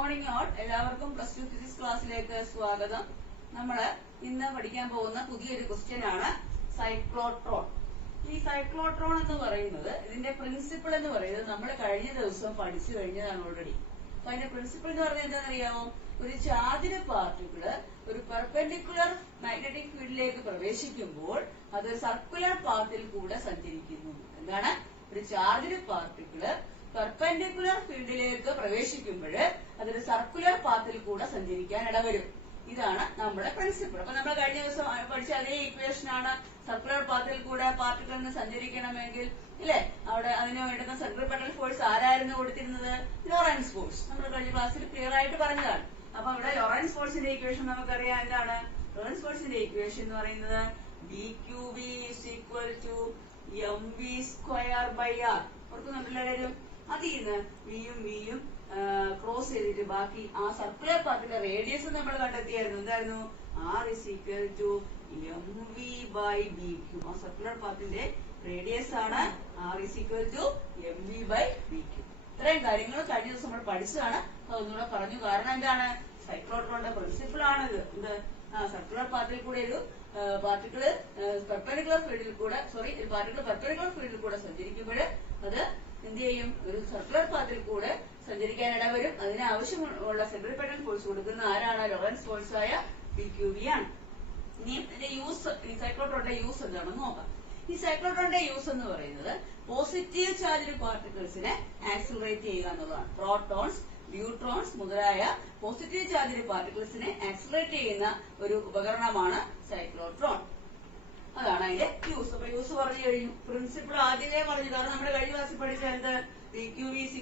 Morning all. എല്ലാവർക്കും plus two physics ക്ലാസ്സിലേക്ക് സ്വാഗതം. നമ്മൾ ഇന്ന് പഠിക്കാൻ പോകുന്ന പുതിയൊരു ക്വസ്റ്റ്യൻ ആണ് സൈക്ലോട്രോൺ. ഈ സൈക്ലോട്രോൺ എന്ന് പറയുന്നത്, ഇതിന്റെ പ്രിൻസിപ്പിൾ എന്ന് പറയുന്നത് നമ്മൾ കഴിഞ്ഞ ദിവസം പഠിച്ചു കഴിഞ്ഞതാണ് ഓൾറെഡി. അപ്പൊ അതിന്റെ പ്രിൻസിപ്പിൾ എന്ന് പറഞ്ഞാൽ എന്താണെന്നറിയാമോ? ഒരു ചാർജ്ഡ് പാർട്ടിക്കിള് ഒരു പെർപെൻഡിക്കുലർ മാഗ്നറ്റിക് ഫീൽഡിലേക്ക് പ്രവേശിക്കുമ്പോൾ അത് സർക്കുലർ പാത്തിൽ കൂടെ സഞ്ചരിക്കുന്നു. എന്താണ്? ഒരു ചാർജ്ഡ് പാർട്ടിക്കിള് പെർപെൻഡിക്കുലർ ഫീൽഡിലേക്ക് പ്രവേശിക്കുമ്പോൾ അതൊരു സർക്കുലർ പാത്തിൽ കൂടെ സഞ്ചരിക്കാൻ ഇടവരും. ഇതാണ് നമ്മുടെ പ്രിൻസിപ്പിൾ. അപ്പൊ നമ്മൾ കഴിഞ്ഞ ദിവസം പഠിച്ച അതേ ഇക്വേഷൻ ആണ്. സർക്കുലർ പാത്തിൽ കൂടെ പാർട്ടിക്കിളിന് സഞ്ചരിക്കണമെങ്കിൽ ഇല്ലേ, അവിടെ അതിന് വേണ്ടുന്ന സെൻട്രിപെറ്റൽ ഫോഴ്സ് ആരായിരുന്നു കൊടുത്തിരുന്നത്? Lorentz force. നമ്മൾ കഴിഞ്ഞ ക്ലാസ്സിൽ ക്ലിയർ ആയിട്ട് പറഞ്ഞതാണ്. അപ്പൊ ഇവിടെ ലോറൻസ് ഫോഴ്സിന്റെ ഇക്വേഷൻ നമുക്കറിയാം. എന്താണ് ലോറൻസ് ഫോഴ്സിന്റെ ഇക്വേഷൻ എന്ന് പറയുന്നത്? dQv = mv²/r. ഓർക്കുന്നുണ്ടല്ലോ എല്ലാവരും? അതിൽ നിന്ന് വിയും വിയും ക്രോസ് ചെയ്തിട്ട് ബാക്കി ആ സർക്കുലർ പാത്തിന്റെ റേഡിയസ് നമ്മൾ കണ്ടെത്തിയായിരുന്നു. എന്തായിരുന്നു? R = mv/bq. ആ സർക്കുലർ പാത്തിന്റെ റേഡിയസ് ആണ് R = mv/bq. ഇത്രയും കാര്യങ്ങൾ കഴിഞ്ഞ ദിവസം നമ്മൾ പഠിച്ചതാണ്. അതൊന്നുകൂടെ പറഞ്ഞു. കാരണം എന്താണ്? സൈക്ലോട്രോണിന്റെ പ്രിൻസിപ്പിൾ ആണിത്. എന്ത്? സർക്കുലർ പാത്തിൽ കൂടെ ഒരു പാർട്ടിക്കിള് പെർപെൻഡിക്കുലർ ഫീൽഡിൽ കൂടെ പെർപെൻഡിക്കുലർ ഫീൽഡിൽ കൂടെ സഞ്ചരിക്കുമ്പോൾ അത് എന്ത് ചെയ്യും? ഒരു സർക്കുലർ പാത്തിൽ കൂടെ സഞ്ചരിക്കാൻ ഇടവരും. അതിന് ആവശ്യമുള്ള സെൻട്രിപെറ്റൽ ഫോഴ്സ് കൊടുക്കുന്ന ആരാണ്? ലോറൻസ് ഫോഴ്സ് ആയ PQV ആണ്. ഇനി ഇതിന്റെ യൂസ്, ഈ സൈക്ലോട്രോണിന്റെ യൂസ് എന്താണെന്ന് നോക്കാം. ഈ സൈക്ലോട്രോണിന്റെ യൂസ് എന്ന് പറയുന്നത് പോസിറ്റീവ് ചാർജ്ഡ് പാർട്ടിക്കിൾസിനെ ആക്സിലറേറ്റ് ചെയ്യുക എന്നുള്ളതാണ്. പ്രോട്ടോൺസ്, ന്യൂട്രോൺസ് മുതലായ പോസിറ്റീവ് ചാർജ്ഡ് പാർട്ടിക്കിൾസിനെ ആക്സിലറേറ്റ് ചെയ്യുന്ന ഒരു ഉപകരണമാണ് സൈക്ലോട്രോൺ. അതാണ് അതിന്റെ യൂസ്. അപ്പൊ യൂസ് പറഞ്ഞു കഴിഞ്ഞു. പ്രിൻസിപ്പിൾ ആദ്യമേ പറഞ്ഞു. കാരണം നമ്മുടെ കഴിഞ്ഞ ക്ലാസ്സിൽ പഠിച്ച എന്ത്? dQv =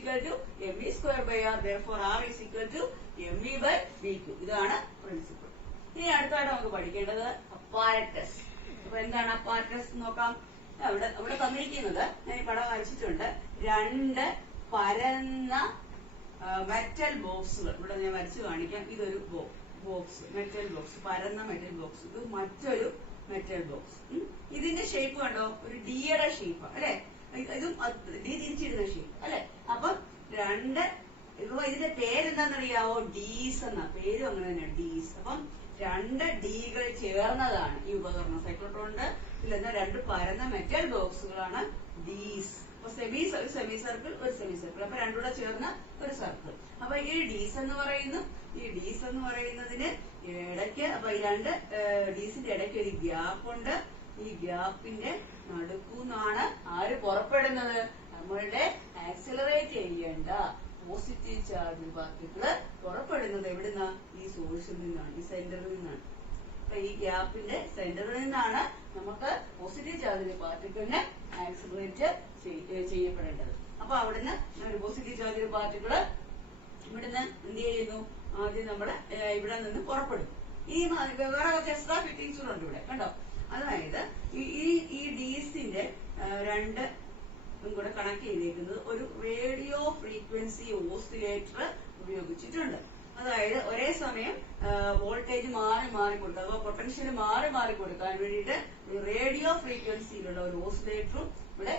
mv²/r. therefore R = mv/bq. ഇതാണ് പ്രിൻസിപ്പിൾ. ഇനി അടുത്തായിട്ട് നമുക്ക് പഠിക്കേണ്ടത് അപ്പാരറ്റസ്. അപ്പൊ എന്താണ് അപ്പാരറ്റസ് നോക്കാം. ഇവിടെ തന്നിരിക്കുന്നത്, ഞാൻ പടം വരച്ചിട്ടുണ്ട്, രണ്ട് പരന്ന മെറ്റൽ ബോക്സുകൾ. ഇവിടെ ഞാൻ വരച്ചു കാണിക്കാം. ഇതൊരു ബോക്സ്, മെറ്റൽ ബോക്സ്, പരന്ന മെറ്റൽ ബോക്സ്. ഇത് മറ്റൊരു മെറ്റൽ ബോക്സ്. ഇതിന്റെ ഷേപ്പ് കണ്ടോ? ഒരു ഡിയുടെ ഷേപ്പ് അല്ലെ? ഇതും ഡി തിരിച്ചിരുന്ന ഷേപ്പ് അല്ലെ? അപ്പം രണ്ട്, ഇതിന്റെ പേരെന്താണെന്നറിയാവോ? ഡീസ് എന്ന പേരും അങ്ങനെ തന്നെ, ഡീസ്. അപ്പം രണ്ട് ഡികൾ ചേർന്നതാണ് ഈ ഉപകരണം. സൈക്ലോട്രോണിന്റെ ഇതിലെന്താ? രണ്ട് പരന്ന മെറ്റൽ ബോക്സുകളാണ് ഡീസ്. അപ്പൊ ഒരു സെമി സർക്കിൾ, ഒരു സെമി സർക്കിൾ. അപ്പൊ രണ്ടുകൂടെ ചേർന്ന ഒരു സർക്കിൾ. അപ്പൊ ഈ ഡീസ് എന്ന് പറയുന്നു. ഈ ഡീസ് എന്ന് പറയുന്നതിന് ഇടയ്ക്ക്, അപ്പൊ ഈ രണ്ട് ഡീസിന്റെ ഇടയ്ക്ക് ഒരു ഗ്യാപ്പ് ഉണ്ട്. ഈ ഗ്യാപ്പിന്റെ നടുക്കുന്നാണ് ആര് പുറപ്പെടുന്നത്? നമ്മളുടെ ആക്സിലറേറ്റ് ചെയ്യേണ്ട പോസിറ്റീവ് ചാർജ് പാർട്ടിക്കിള് പുറപ്പെടുന്നത് എവിടുന്ന? ഈ സോഴ്സിൽ നിന്നാണ്, ഈ സെന്ററിൽ നിന്നാണ്. അപ്പൊ ഈ ഗ്യാപ്പിന്റെ സെന്ററിൽ നിന്നാണ് നമുക്ക് പോസിറ്റീവ് ചാർജ് പാർട്ടിക്കിളിനെ ആക്സിലറേറ്റ് ചെയ്യപ്പെടേണ്ടത്. അപ്പൊ അവിടുന്ന് ഒരു പോസിറ്റീവ് ചാർജ് പാർട്ടിക്കിള് ഇവിടുന്ന് എന്ത് ചെയ്യുന്നു? ആദ്യം നമ്മള് ഇവിടെ നിന്ന് പുറപ്പെടും. ഈ വേറെ കുറച്ച് എക്സ്ട്രാ ഫിറ്റിംഗ്സ് ഉണ്ട് ഇവിടെ കണ്ടോ? അതായത് ഈ ഡീസിന്റെ രണ്ട് കൂടെ കണക്ട് ചെയ്തേക്കുന്നത് ഒരു റേഡിയോ ഫ്രീക്വൻസി ഓസിലേറ്റർ ഉപയോഗിച്ചിട്ടുണ്ട്. അതായത് ഒരേ സമയം വോൾട്ടേജ് മാറി മാറി കൊടുക്കുക, അഥവാ പൊട്ടൻഷ്യൽ മാറി മാറി കൊടുക്കാൻ വേണ്ടിയിട്ട് റേഡിയോ ഫ്രീക്വൻസിയിലുള്ള ഒരു ഓസിലേറ്ററും ഇവിടെ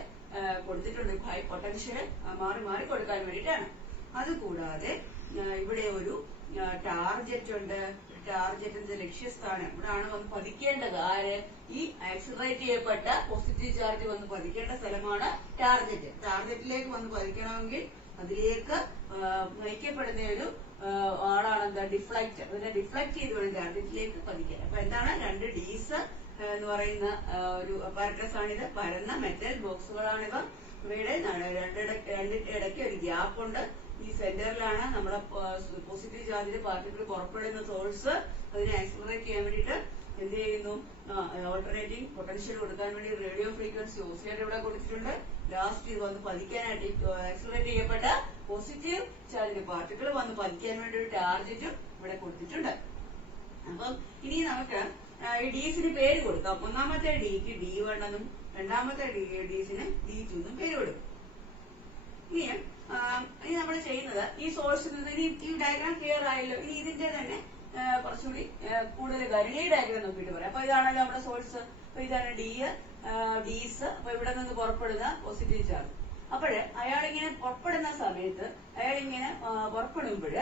കൊടുത്തിട്ടുണ്ട്. ഹൈ പൊട്ടൻഷ്യൽ മാറി മാറി കൊടുക്കാൻ വേണ്ടിയിട്ടാണ്. അതുകൂടാതെ ഇവിടെ ഒരു ടാർജറ്റ് ഉണ്ട്. ടാർജറ്റിന്റെ ലക്ഷ്യസ്ഥാനം ഇവിടാണ് വന്ന് പതിക്കേണ്ടത്. ആര്? ഈ ആക്സിലറേറ്റ് ചെയ്യപ്പെട്ട പോസിറ്റീവ് ചാർജ് വന്ന് പതിക്കേണ്ട സ്ഥലമാണ് ടാർജറ്റ്. ടാർജറ്റിലേക്ക് വന്ന് പതിക്കണമെങ്കിൽ അതിലേക്ക് നയിക്കപ്പെടുന്ന ഒരു ആളാണ് എന്താ? ഡിഫ്ലക്റ്റർ. അതിനെ ഡിഫ്ലക്ട് ചെയ്ത് വേണം ടാർജറ്റിലേക്ക് പതിക്കാൻ. അപ്പൊ എന്താണ്? രണ്ട് ഡീസ് എന്ന് പറയുന്ന ഒരു അപ്പാരറ്റസ് ആണിത്. പരന്ന മെറ്റൽ ബോക്സുകളാണിവ. ഇവയുടെ രണ്ടിന്റെ ഇടയ്ക്ക് ഒരു ഗ്യാപ്പ് ഉണ്ട്. ഈ സെന്ററിലാണ് നമ്മുടെ പോസിറ്റീവ് ചാർജിന്റെ പാർട്ടിക്കിൾ പുറപ്പെടുന്ന സോഴ്സ്. അതിനെ ആക്സിലറേറ്റ് ചെയ്യാൻ വേണ്ടിയിട്ട് എന്ത് ചെയ്യുന്നു? ഓൾട്ടർനേറ്റിംഗ് പൊട്ടൻഷ്യൽ കൊടുക്കാൻ വേണ്ടി റേഡിയോ ഫ്രീക്വൻസി ഓസിലേറ്റർ ഇവിടെ കൊടുത്തിട്ടുണ്ട്. ലാസ്റ്റ് ഇത് വന്ന് പതിക്കാനായിട്ട് ആക്സിലറേറ്റ് ചെയ്യപ്പെട്ട പോസിറ്റീവ് ചാർജിന്റെ പാർട്ടിക്കിൾ വന്ന് പതിക്കാൻ വേണ്ടി ഒരു ടാർജറ്റും ഇവിടെ കൊടുത്തിട്ടുണ്ട്. അപ്പം ഇനി നമുക്ക് ഈ ഡീസിന് പേര് കൊടുക്കാം. ഒന്നാമത്തെ ഡിക്ക് D1 എന്നും രണ്ടാമത്തെ ഡീസിന് D2 എന്നും പേര് കൊടുക്കും. ഇനി നമ്മൾ ചെയ്യുന്നത്, ഈ സോഴ്സിൽ നിന്ന് ഈ ഡയഗ്രാം ക്ലിയർ ആയല്ലോ. ഇനി ഇതിന്റെ തന്നെ കുറച്ചുകൂടി കൂടുതൽ കാര്യങ്ങൾ ഈ ഡയഗ്രാം നോക്കിയിട്ട് പറയാം. അപ്പൊ ഇതാണല്ലോ നമ്മുടെ സോഴ്സ്. അപ്പൊ ഇതാണ് ഡീസ്. അപ്പൊ ഇവിടെ നിന്ന് പുറപ്പെടുന്ന പോസിറ്റീവ് ചാർജ്. അപ്പോഴ് അയാളിങ്ങനെ പുറപ്പെടുന്ന സമയത്ത് അയാളിങ്ങനെ പുറപ്പെടുമ്പോൾ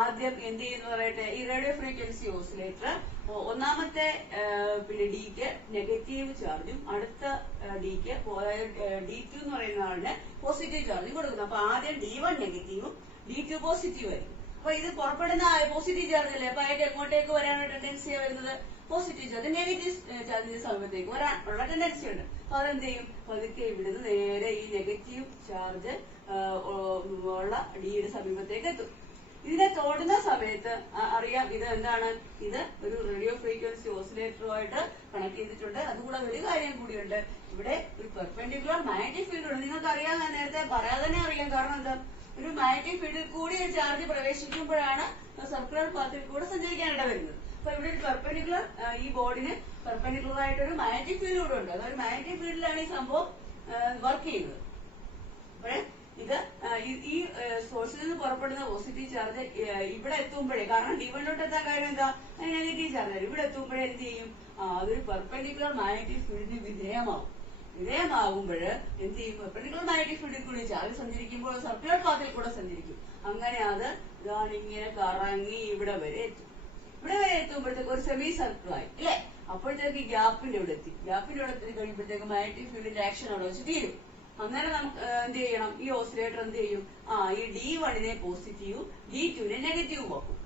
ആദ്യം എന്ത് ചെയ്യുന്നു പറയട്ടെ, ഈ റേഡിയോ ഫ്രീക്വൻസി ഓസിലേറ്റർ ഒന്നാമത്തെ പിന്നെ ഡിക്ക് നെഗറ്റീവ് ചാർജും അടുത്ത ഡിക്ക് D2 എന്ന് പറയുന്ന ആളിന് പോസിറ്റീവ് ചാർജും കൊടുക്കുന്നു. അപ്പൊ ആദ്യം D1 നെഗറ്റീവും D2 പോസിറ്റീവ് ആയിരിക്കും. അപ്പൊ ഇത് പുറപ്പെടുന്ന പോസിറ്റീവ് ചാർജ് അല്ലേ, അപ്പൊ അയാൾക്ക് എങ്ങോട്ടേക്ക് വരാനുള്ള ടെൻഡൻസിയാ വരുന്നത്, പോസിറ്റീവ് ചാർജ് നെഗറ്റീവ് ചാർജിന്റെ സമയത്തേക്ക് വരാനുള്ള ടെൻഡൻസി ഉണ്ട്. അപ്പൊ അതെന്ത് ചെയ്യും, പതുക്കെ ഇവിടുന്ന് നേരെ ഈ നെഗറ്റീവ് ചാർജ് ഉള്ള ഡിയുടെ സമീപത്തേക്ക് എത്തും. ഇതിനെ തൊടുന്ന സമയത്ത് അറിയാം ഇത് എന്താണ്, ഇത് ഒരു റേഡിയോ ഫ്രീക്വൻസി ഓസിലേറ്ററുമായിട്ട് കണക്ട് ചെയ്തിട്ടുണ്ട്. അതുകൂടാതെ ഒരു കാര്യം കൂടിയുണ്ട്, ഇവിടെ ഒരു പെർപെൻഡിക്കുലർ മാഗ്നറ്റിക് ഫീൽഡ് ഉണ്ട്. നിങ്ങൾക്ക് അറിയാം, നേരത്തെ പറയാതെ തന്നെ അറിയാം. കാരണം എന്താ, ഒരു മാഗ്നറ്റിക് ഫീൽഡിൽ കൂടി ഒരു ചാർജ് പ്രവേശിക്കുമ്പോഴാണ് സർക്കുലർ പാത്തിൽ കൂടെ സഞ്ചരിക്കാനിട വരുന്നത്. അപ്പൊ ഇവിടെ ഒരു പെർപെൻഡിക്കുലർ, ഈ ബോർഡിന് പെർപെൻഡിക്കുലർ ആയിട്ട് ഒരു മാഗ്നറ്റിക് ഫീൽഡ് കൂടെ ഉണ്ട്. അതൊരു മാഗ്നറ്റിക് ഫീൽഡിലാണ് ഈ സംഭവം വർക്ക് ചെയ്യുന്നത്. അപ്പോഴേ ഇത് ഈ സോഴ്സിൽ നിന്ന് പുറപ്പെടുന്ന പോസിറ്റീവ് ചാർജ് ഇവിടെ എത്തുമ്പോഴേ, കാരണം D1 എത്താൻ കാര്യം എന്താ, നെഗറ്റീവ് ചാർജ് ഇവിടെ എത്തുമ്പോഴേ എന്ത് ചെയ്യും, അതൊരു പെർപെൻഡിക്കുലർ മാഗ്നറ്റിക് ഫീൽഡിന് വിധേയമാകുമ്പോൾ എന്ത് ചെയ്യും, പെർപെൻഡിക്കുലർ മാഗ്നറ്റിക് ഫീൽഡിൽ കൂടി ചാർജ് സഞ്ചരിക്കുമ്പോൾ സർക്കുലർ പാത്തിൽ കൂടെ സഞ്ചരിക്കും. അങ്ങനെ അത് ഇതാണ് ഇങ്ങനെ കറങ്ങി ഇവിടെ വരെ എത്തും. ഇവിടെ വരെ എത്തുമ്പോഴത്തേക്ക് ഒരു സെമി സർക്കിളായി അല്ലെ. അപ്പോഴത്തേക്ക് ഗ്യാപ്പിന്റെ ഇവിടെ എത്തി. ഗ്യാപ്പിന്റെ ഇവിടെ എത്തി കഴിയുമ്പോഴത്തേക്ക് മാഗ്നറ്റിക് ഫീൽഡിന്റെ ആക്ഷൻ അവിടെ വെച്ച് തീരും. അന്നേരം നമുക്ക് എന്ത് ചെയ്യണം, ഈ ഓസിലേറ്റർ എന്ത് ചെയ്യും, ഈ D1 പോസിറ്റീവും D2 നെഗറ്റീവും ആക്കും.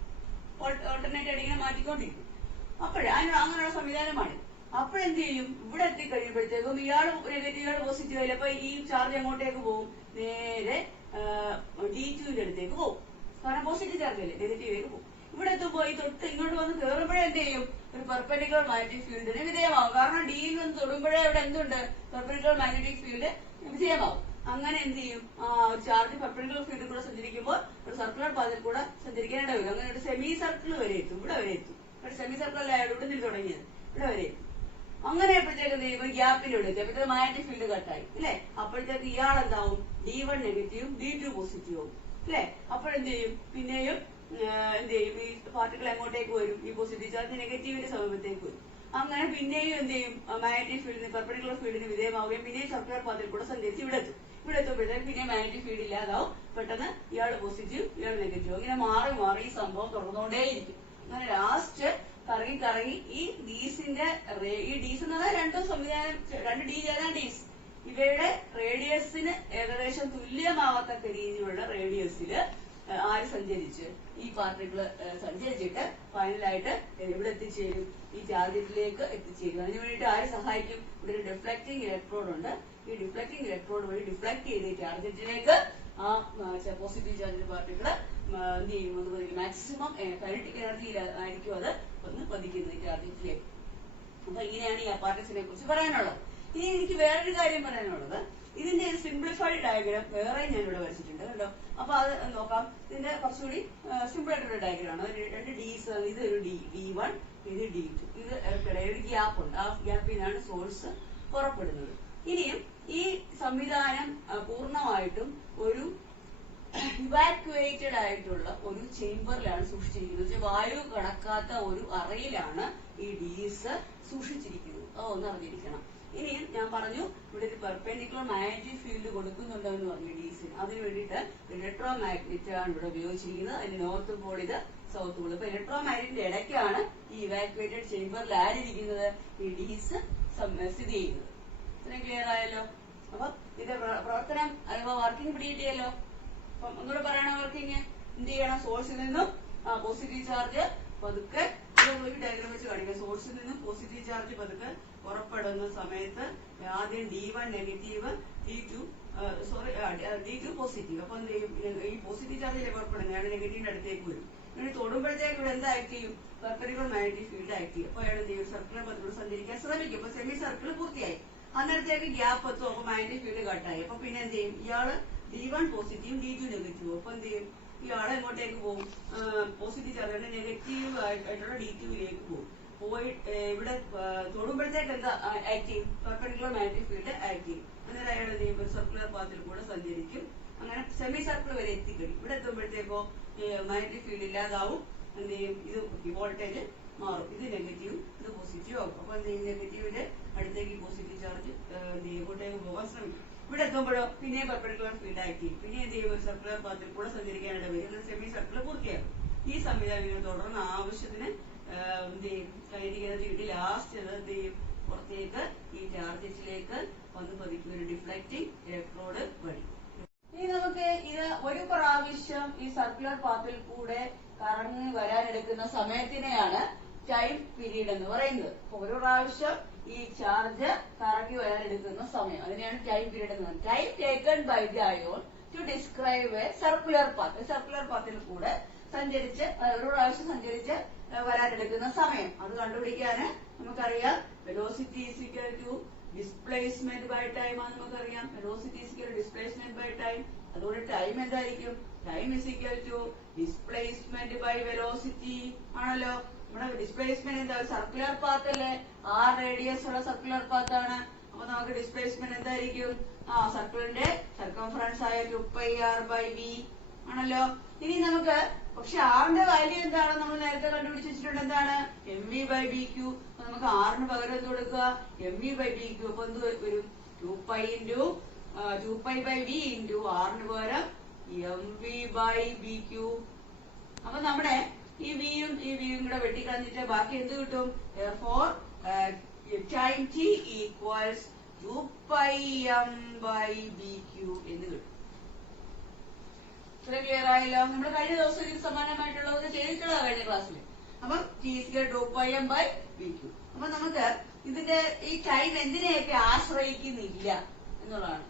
ഓൾട്ടർനേറ്റ് ആയിട്ട് ഇങ്ങനെ മാറ്റിക്കൊണ്ടിരിക്കും. അപ്പോഴേ അങ്ങനെയുള്ള സംവിധാനമാണ്. അപ്പോഴെന്ത് ചെയ്യും, ഇവിടെ എത്തിക്കഴിയുമ്പോഴത്തേക്കും ഇയാൾ നെഗറ്റീവ് ഇയാൾ പോസിറ്റീവ് ആയില്ല. അപ്പൊ ഈ ചാർജ് എങ്ങോട്ടേക്ക് പോകും, നേരെ D2 അടുത്തേക്ക് പോകും. കാരണം പോസിറ്റീവ് ചാർജ് അല്ലേ, നെഗറ്റീവിലേക്ക് പോകും. ഇവിടെ എത്തുമ്പോൾ ഈ തൊട്ട് ഇങ്ങോട്ട് വന്ന് കയറുമ്പോഴേ എന്ത് ചെയ്യും, ഒരു പെർപെൻഡിക്കുലർ മാഗ്നറ്റിക് ഫീൽഡിന് വിധേയമാകും. കാരണം ഡിയിൽ നിന്ന് തൊടുമ്പോഴേ ഇവിടെ എന്തുണ്ട്, പെർപെൻഡിക്കുലർ മാഗ്നറ്റിക് ഫീൽഡ് വിധേയമാകും. അങ്ങനെ എന്ത് ചെയ്യും, ഒരു ചാർജ് പെർപെൻഡിക്കുലർ ഫീൽഡിൽ കൂടെ സഞ്ചരിക്കുമ്പോൾ ഒരു സർക്കുലർ പാതയിൽ കൂടെ സഞ്ചരിക്കാനിട വരും. അങ്ങനെ ഒരു സെമി സർക്കിൾ വരെ എത്തും. ഇവിടെ വരെ എത്തും. ഒരു സെമി സർക്കിൾ അല്ല ഇവിടെ നിന്ന് തുടങ്ങിയത്, ഇവിടെ വരെ എത്തും. അങ്ങനെ അപ്പോഴത്തേക്ക് എന്ത് ചെയ്യും, ഒരു ഗ്യാപ്പിന്റെ ഇവിടെ എത്തി. അപ്പോഴത്തേക്ക് മാഗ്നറ്റിക് ഫീൽഡ് കട്ടായി അല്ലെ. അപ്പോഴത്തേക്ക് ഇയാൾ എന്താവും, D1 നെഗറ്റീവും D2 പോസിറ്റീവും അല്ലെ. അപ്പോഴെന്ത് ചെയ്യും, പിന്നെയും എന്ത് ചെയ്യും, ഈ പാർട്ടിക്കിൾ എങ്ങോട്ടേക്ക് വരും, ഈ പോസിറ്റീവ് ചാർജ് നെഗറ്റീവിന്റെ സമീപത്തേക്ക് വരും. അങ്ങനെ പിന്നെയും എന്ത് ചെയ്യും, മാഗ്നറ്റിക് ഫീൽഡിന് പെർപെൻഡിക്കുലർ ഫീൽഡിന് വിധേയമാവുകയും പിന്നെയും സർക്കുലർ പാതയിൽ കൂടെ സഞ്ചരിച്ച് ഇവിടെ എത്തും. ഇവിടെ എത്തുമ്പോഴത്തേക്ക് പിന്നെ മാഗ്നറ്റിക് ഫീൽഡ് ഇല്ലാതാവും. പെട്ടെന്ന് ഇയാൾ പോസിറ്റീവ് ഇയാൾ നെഗറ്റീവ്, ഇങ്ങനെ മാറി മാറി ഈ സംഭവം തുടർന്നുകൊണ്ടേയിരിക്കും. അങ്ങനെ ലാസ്റ്റ് കറങ്ങി കറങ്ങി ഈ ഡീസിന്റെ, ഈ ഡീസ് എന്ന് പറഞ്ഞാൽ രണ്ട് ഡി ചേരാൻ ഡീസ്, ഇവയുടെ റേഡിയസിന് ഏകദേശം തുല്യമാകത്തക്ക രീതിയിലുള്ള റേഡിയസില് ആര് സഞ്ചരിച്ച്, ഈ പാർട്ടിക്കിള് സഞ്ചരിച്ചിട്ട് ഫൈനലായിട്ട് എവിടെ എത്തിച്ചേരും, ഈ ടാർഗറ്റിലേക്ക് എത്തിച്ചേരും. അതിനു വേണ്ടിയിട്ട് ആര് സഹായിക്കും, ഇവിടെ ഒരു ഡിഫ്ലക്റ്റിംഗ് ഇലക്ട്രോഡ് ഉണ്ട്. ഈ ഡിഫ്ലക്റ്റിംഗ് ഇലക്ട്രോഡ് വഴി ഡിഫ്ലക്ട് ചെയ്ത് ഈ ടാർഗറ്റിലേക്ക് ആ പോസിറ്റീവ് ചാർജ് പാർട്ടിക്കിള് എന്ത് ചെയ്യും, അത് മാക്സിമം കൈനറ്റിക് എനർജിയിലായിരിക്കും അത് ഒന്ന് പതിക്കുന്നത് ഈ ടാർഗറ്റിലേക്ക്. അപ്പൊ ഇങ്ങനെയാണ് ഈ അപ്പാർട്ടൻസിനെ കുറിച്ച് പറയാനുള്ളത്. ഇനി എനിക്ക് വേറൊരു കാര്യം പറയാനുള്ളത്, ഇതിന്റെ സിംപ്ലിഫൈഡ് ഡയഗ്രാം വേറെ ഞാൻ ഇവിടെ വരച്ചിട്ടുണ്ട് കേട്ടോ. അപ്പൊ അത് നോക്കാം. ഇതിന്റെ കുറച്ചുകൂടി സിമ്പിൾ ആയിട്ടുള്ള ഡയഗ്രാം ആണ്. രണ്ട് ഡീസ്, ഇതൊരു D1, ഇത് D2. ഇത് ഒരു ഗ്യാപ്പ് ഉണ്ട്. ആ ഗ്യാപ്പിൽ നിന്നാണ് സോഴ്സ് പുറപ്പെടുന്നത്. ഇനിയും ഈ സംവിധാനം പൂർണ്ണമായിട്ടും ഒരു ഇവാക്യുവേറ്റഡ് ആയിട്ടുള്ള ഒരു ചേംബറിലാണ് സൂക്ഷിച്ചിരിക്കുന്നത്. വായു കടക്കാത്ത ഒരു അറയിലാണ് ഈ ഡീസ് സൂക്ഷിച്ചിരിക്കുന്നത്. ഒന്ന് അറിഞ്ഞിരിക്കണം. ഇനി ഞാൻ പറഞ്ഞു, ഇവിടെ ഒരു പെർപെൻഡിക്കുലർ മാഗ്നറ്റിക് ഫീൽഡ് കൊടുക്കുന്നുണ്ടോ എന്ന് പറഞ്ഞു ഡീസിന്. അതിന് വേണ്ടിയിട്ട് ഇലക്ട്രോ മാഗ്നറ്റ് ആണ് ഇവിടെ ഉപയോഗിച്ചിരിക്കുന്നത്. അതിന്റെ നോർത്ത് പോൾ, ഇത് സൗത്ത് പോൾ. ഇപ്പൊ ഇലക്ട്രോ മാഗ്നറ്റിന്റെ ഇടയ്ക്കാണ് ഈ ഇവാക്യുവേറ്റഡ് ചേംബറിൽ ആരിയിരിക്കുന്നത്, ഈ ഡീസ് സ്ഥിതി ചെയ്യുന്നത്. ഇത്രയും ക്ലിയർ ആയല്ലോ. അപ്പൊ ഇതിന്റെ പ്രവർത്തനം അഥവാ വർക്കിംഗ് പിടികിട്ടിയല്ലോ. അപ്പം ഒന്നുകൂടെ പറയണ, വർക്കിംഗ് എന്ത് ചെയ്യണം, സോഴ്സിൽ നിന്നും പോസിറ്റീവ് ചാർജ് പതുക്കെ ഒരു ഡയഗ്രാം വെച്ച് കാണിക്കാം. സോഴ്സിൽ നിന്നും പോസിറ്റീവ് ചാർജ് പതുക്കെ പുറപ്പെടുന്ന സമയത്ത് ആദ്യം D1 നെഗറ്റീവ്, D2 പോസിറ്റീവ്. അപ്പൊ എന്ത് ചെയ്യും, ഈ പോസിറ്റീവ് ചാർജിലെ പുറപ്പെടുന്നത് അയാൾ നെഗറ്റീവിന്റെ അടുത്തേക്ക് വരും. ഇങ്ങനെ തൊടുമ്പോഴത്തേക്ക് ഇവിടെ എന്താ ആക്ട് ചെയ്യും, പെർപെൻഡിക്കുലർ മാഗ്നറ്റിക് ഫീൽഡ് ആക്ട് ചെയ്യും. അപ്പൊ അയാൾ എന്ത് ചെയ്യും, സർക്കുലർ പത്തിലൂടെ സഞ്ചരിക്കാൻ ശ്രമിക്കും. അപ്പൊ സെമി സർക്കിൾ പൂർത്തിയായി. അന്നേരത്തേക്ക് ഗ്യാപ്പ് എത്തും. അപ്പൊ മാഗ്നറ്റിക് ഫീൽഡ് കട്ടായി. അപ്പൊ പിന്നെ എന്ത് ചെയ്യും, ഇയാള് D1 പോസിറ്റീവും D2 നെഗറ്റീവും. അപ്പൊ എന്ത് ചെയ്യും, ഇയാളെ എങ്ങോട്ടേക്ക് പോകും, പോസിറ്റീവ് ചാർജ് നെഗറ്റീവ് ആയിട്ടുള്ള D2ലേക്ക് പോകും. പോയി ഇവിടെ തൊടുമ്പോഴത്തേക്ക് എന്താ ആക്ട് ചെയ്യും, പെർപെൻഡിക്കുലർ മാഗ്നറ്റിക് ഫീൽഡ് ആക്ട് ചെയ്യും. അന്നേരം അയാൾ എന്ത് ചെയ്യും, ഒരു സർക്കുലർ പാത്തിൽ കൂടെ സഞ്ചരിക്കും. അങ്ങനെ സെമി സർക്കിൾ വരെ എത്തിക്കഴിയും. ഇവിടെ എത്തുമ്പോഴത്തേക്കോ മാഗ്നറ്റിക് ഫീൽഡ് ഇല്ലാതാവും. എന്ത് ചെയ്യും, ഇത് വോൾട്ടേജ് മാറും. ഇത് നെഗറ്റീവും ഇത് പോസിറ്റീവ് ആകും. അപ്പൊ എന്ത് ചെയ്യും, നെഗറ്റീവിന്റെ അടുത്തേക്ക് പോസിറ്റീവ് ചാർജ് എന്ത് ചെയ്യും, ഇങ്ങോട്ടേക്ക് പോകാൻ ശ്രമിക്കും. ഇവിടെ എത്തുമ്പോഴോ പിന്നെ പെർപെൻഡിക്കുലർ ഫീൽഡ് ആക്ട് ചെയ്യും. പിന്നെ എന്ത് ചെയ്യും? ഒരു സർക്കുലർ പാത്തിൽ കൂടെ സഞ്ചരിക്കാനായിട്ട് വരും. സെമി സർക്കിൾ പൂർത്തിയാകും. ഈ സംവിധാനം തുടർന്ന് ആവശ്യത്തിന് എന്ത് ചെയ്യും? കൈനറ്റിക് എനർജി കിട്ടി ലാസ്റ്റ് എന്ത് ചെയ്യും? പുറത്തേക്ക് ഈ ടാർഗറ്റിലേക്ക് വന്ന് പതിക്കും ഒരു ഡിഫ്ലക്റ്റിംഗ് ഇലക്ട്രോഡ് വഴി. ഇനി നമുക്ക് ഇത് ഒരു പ്രാവശ്യം ഈ സർക്കുലർ പാത്തിൽ കൂടെ കറങ്ങി വരാനെടുക്കുന്ന സമയത്തിനെയാണ് ടൈം പീരീഡ് എന്ന് പറയുന്നത്. ഒരു പ്രാവശ്യം ഈ ചാർജ് കറങ്ങി വരാനെടുക്കുന്ന സമയം അതിനെയാണ് ടൈം പീരീഡ് എന്ന് പറയുന്നത്. Time taken by the ion to describe a circular path. Circular പാത്തിൽ കൂടെ സഞ്ചരിച്ച് ഒരു പ്രാവശ്യം സഞ്ചരിച്ച് വരാനെടുക്കുന്ന സമയം അത് കണ്ടുപിടിക്കാന് നമുക്കറിയാം velocity is equal to displacement by time ആണ് നമുക്കറിയാം. Velocity is equal to displacement by time. അതുകൊണ്ട് ടൈം എന്തായിരിക്കും? Time is equal to displacement by velocity ആണല്ലോ. നമ്മുടെ ഡിസ്പ്ലേസ്മെന്റ് എന്താ? സർക്കുലർ പാത്ത് അല്ലേ? ആർ റേഡിയസ് ഉള്ള സർക്കുലർ പാത്ത് ആണ്. അപ്പൊ നമുക്ക് ഡിസ്പ്ലേസ്മെന്റ് എന്തായിരിക്കും? സർക്കിളിന്റെ സർക്കംഫറൻസ് ആയ 2πr/v ആണല്ലോ. ഇനി നമുക്ക് പക്ഷെ ആറിന്റെ വാല്യൂ എന്താണ്? നമ്മൾ നേരത്തെ കണ്ടുപിടിച്ച് വെച്ചിട്ടുണ്ട്. എന്താണ്? mv/bq. നമുക്ക് ആറിന് പകരം എന്ത് കൊടുക്കുക? mv/bq. അപ്പൊ എന്ത് വരും? 2π/v ഇൻറ്റു ആറിന് പകരം mv/bq. അപ്പൊ നമ്മുടെ ഈ വിയും കൂടെ വെട്ടിക്കളഞ്ഞിട്ട് ബാക്കി എന്ത് കിട്ടും? therefore time t equals 2πm/bq എന്ന് കിട്ടും. ക്ലിയർ ആയല്ലോ? നമ്മൾ കഴിഞ്ഞ ദിവസം ഇതിന് സമാനമായിട്ടുള്ളത് ചെയ്തിട്ടുള്ള കഴിഞ്ഞ ക്ലാസ്സിൽ. അപ്പം t ഈക്വൽ 2πm/bq. അപ്പൊ നമുക്ക് ഇതിന്റെ ഈ ടൈം എന്തിനെയൊക്കെ ആശ്രയിക്കുന്നില്ല എന്നുള്ളതാണ്.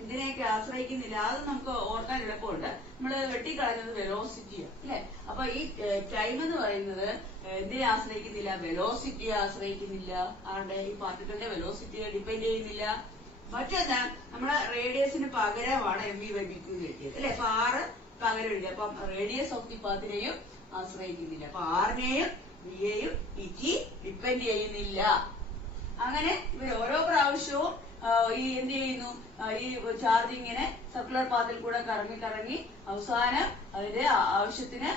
എന്തിനെയൊക്കെ ആശ്രയിക്കുന്നില്ല അത് നമുക്ക് ഓർക്കാൻ എളുപ്പമുണ്ട്. നമ്മൾ വെട്ടിക്കളഞ്ഞത് വെലോസിറ്റിയാണ് അല്ലെ? അപ്പൊ ഈ ടൈം എന്ന് പറയുന്നത് എന്തിനെ ആശ്രയിക്കുന്നില്ല? വെലോസിറ്റിയെ ആശ്രയിക്കുന്നില്ല. ആരുടെ? ഈ പാർട്ടിക്കിളിന്റെ വെലോസിറ്റിയെ ഡിപ്പെൻഡ് ചെയ്യുന്നില്ല. മറ്റൊന്ന് നമ്മളെ റേഡിയസിന് പകരമാണ് mv/bq കിട്ടിയത് അല്ലെ? അപ്പൊ ആറ് പകരം എഴുതി. അപ്പൊ റേഡിയസ് ഓഫ് ദി പാത്തിനെയും ആശ്രയിക്കുന്നില്ല. അപ്പൊ ആറിനെയും വിയെയും ടി ഡിപ്പെൻഡ് ചെയ്യുന്നില്ല. അങ്ങനെ ഇവർ ഓരോ പ്രാവശ്യവും ഈ എന്ത് ചെയ്യുന്നു? ഈ ചാർജ് ഇങ്ങനെ സർക്കുലർ പാത്തിൽ കൂടെ കറങ്ങി അവസാനം അതിന്റെ ആവശ്യത്തിന്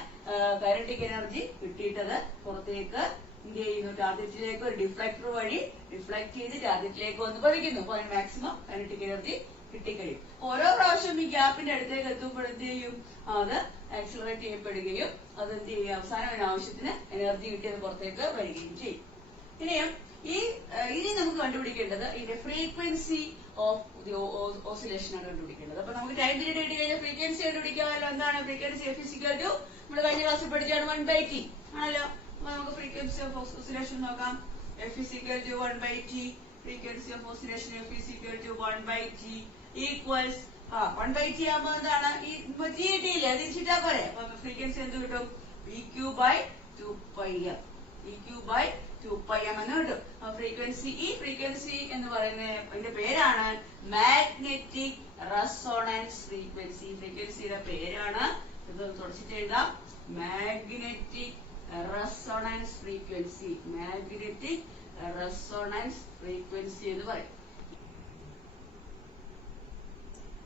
കൈനറ്റിക് എനർജി കിട്ടിയിട്ടത് പുറത്തേക്ക് എന്ത് ചെയ്യുന്നു? ടാർഗറ്റിലേക്ക് ഒരു ഡിഫ്ലക്ടർ വഴി ഡിഫ്ലക്ട് ചെയ്ത് ടാർഗറ്റിലേക്ക് വന്ന് പതിക്കുന്നു. അപ്പൊ അതിന് മാക്സിമം കൈനറ്റിക് എനർജി കിട്ടിക്കഴിയും. ഓരോ പ്രാവശ്യം ഈ ഗ്യാപ്പിന്റെ അടുത്തേക്ക് എത്തുമ്പോൾ എന്ത് ചെയ്യും? അത് ആക്സിലറേറ്റ് ചെയ്യപ്പെടുകയും അത് എന്ത് ചെയ്യും? അവസാനം അതിന് ആവശ്യത്തിന് എനർജി കിട്ടിയത് പുറത്തേക്ക് വരികയും ചെയ്യും. ഇനി നമുക്ക് കണ്ടുപിടിക്കേണ്ടത് ഇതിന്റെ ഫ്രീക്വൻസി ഓഫ് ദി ഓസിലേഷൻ ആണ് കണ്ടുപിടിക്കേണ്ടത്. അപ്പൊ നമുക്ക് ടൈം പീരീഡ് കിട്ടി കഴിഞ്ഞാൽ ഫ്രീക്വൻസി കണ്ടുപിടിക്കാമല്ലോ. എന്താണ് ഫ്രീക്വൻസി? F = നമ്മൾ കഴിഞ്ഞ ക്ലാസ്സിൽ പഠിച്ചാണ് 1/t ആണല്ലോ. അപ്പൊ നമുക്ക് ഫ്രീക്വൻസി ഓഫ് ഓസിലേഷൻ നോക്കാം. F = 1/t. Frequency of oscillation F = 1/t equals 1/t ആകുമ്പോൾ എന്താണ്? ഈ t കിട്ടിയില്ലേ? അത് ഇച്ചിട്ടാ പോലെ. അപ്പൊ ഫ്രീക്വൻസി എന്ത് കിട്ടും? vq/2πm. vq/2πm എന്ന് കിട്ടും. ഈ ഫ്രീക്വൻസി എന്ന് പറയുന്ന അതിന്റെ പേരാണ് മാഗ്നറ്റിക് റെസൊണൻസ് ഫ്രീക്വൻസി. ഫ്രീക്വൻസിയുടെ പേരാണ് ഇത് തുടച്ചിട്ട് എഴുതാം. Magnetic resonance frequency. Magnetic resonance frequency എന്ന് പറയും.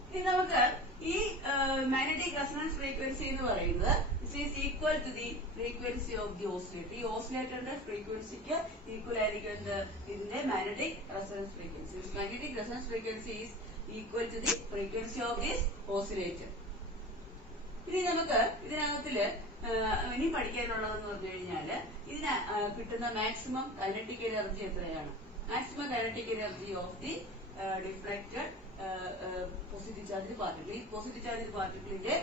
ഇനി നമുക്ക് ഈ മാഗ്നറ്റിക് റെസൊണൻസ് ഫ്രീക്വൻസി എന്ന് പറയുന്നത് is equal to the frequency of the oscillator. ഈ ഓസിലേറ്ററിന്റെ ഫ്രീക്വൻസിക്ക് ഈക്വൽ ആയിരിക്കും ഇതിന്റെ magnetic resonance frequency. Magnetic resonance frequency is equal to the frequency of this oscillator. ഇനി നമുക്ക് ഇതിനകത്തില് ഇനി പഠിക്കാനുള്ളതെന്ന് പറഞ്ഞു കഴിഞ്ഞാല് ഇതിന് കിട്ടുന്ന മാക്സിമം കൈനറ്റിക് എനർജി എത്രയാണ്? Maximum kinetic energy of the deflected positive charge particle. ഈ പോസിറ്റീവ് ചാർജ് പാർട്ടിക്കിളിന്റെ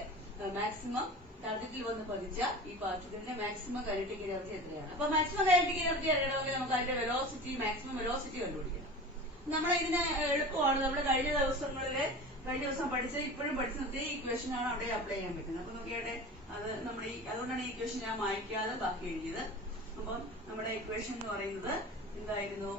മാക്സിമം ടാർഗറ്റിൽ വന്ന് പതിച്ച ഈ പാർട്ടിക്കിളിന്റെ മാക്സിമം കൈനറ്റിക് എനർജി എത്രയാണ്? അപ്പൊ മാക്സിമം കൈനറ്റിക് എനർജി അറിയണമെങ്കിൽ നമുക്ക് അതിന്റെ വെലോസിറ്റി മാക്സിമം വെലോസിറ്റി കണ്ടുപിടിക്കണം. നമ്മളെ ഇതിന് എളുപ്പമാണ്. നമ്മൾ കഴിഞ്ഞ ദിവസം പഠിച്ച ഇപ്പോഴും പഠിച്ച നിർത്തിയ ഇക്വേഷൻ ആണ് അവിടെ അപ്ലൈ ചെയ്യാൻ പറ്റുന്നത്. അപ്പൊ നോക്കിയാട്ടെ, അത് നമ്മുടെ അതുകൊണ്ടാണ് ഈ ഇക്വേഷൻ ഞാൻ മായ്ക്കാതെ ബാക്കി എഴുതിയത്. അപ്പം നമ്മുടെ ഇക്വേഷൻ എന്ന് പറയുന്നത് എന്തായിരുന്നു?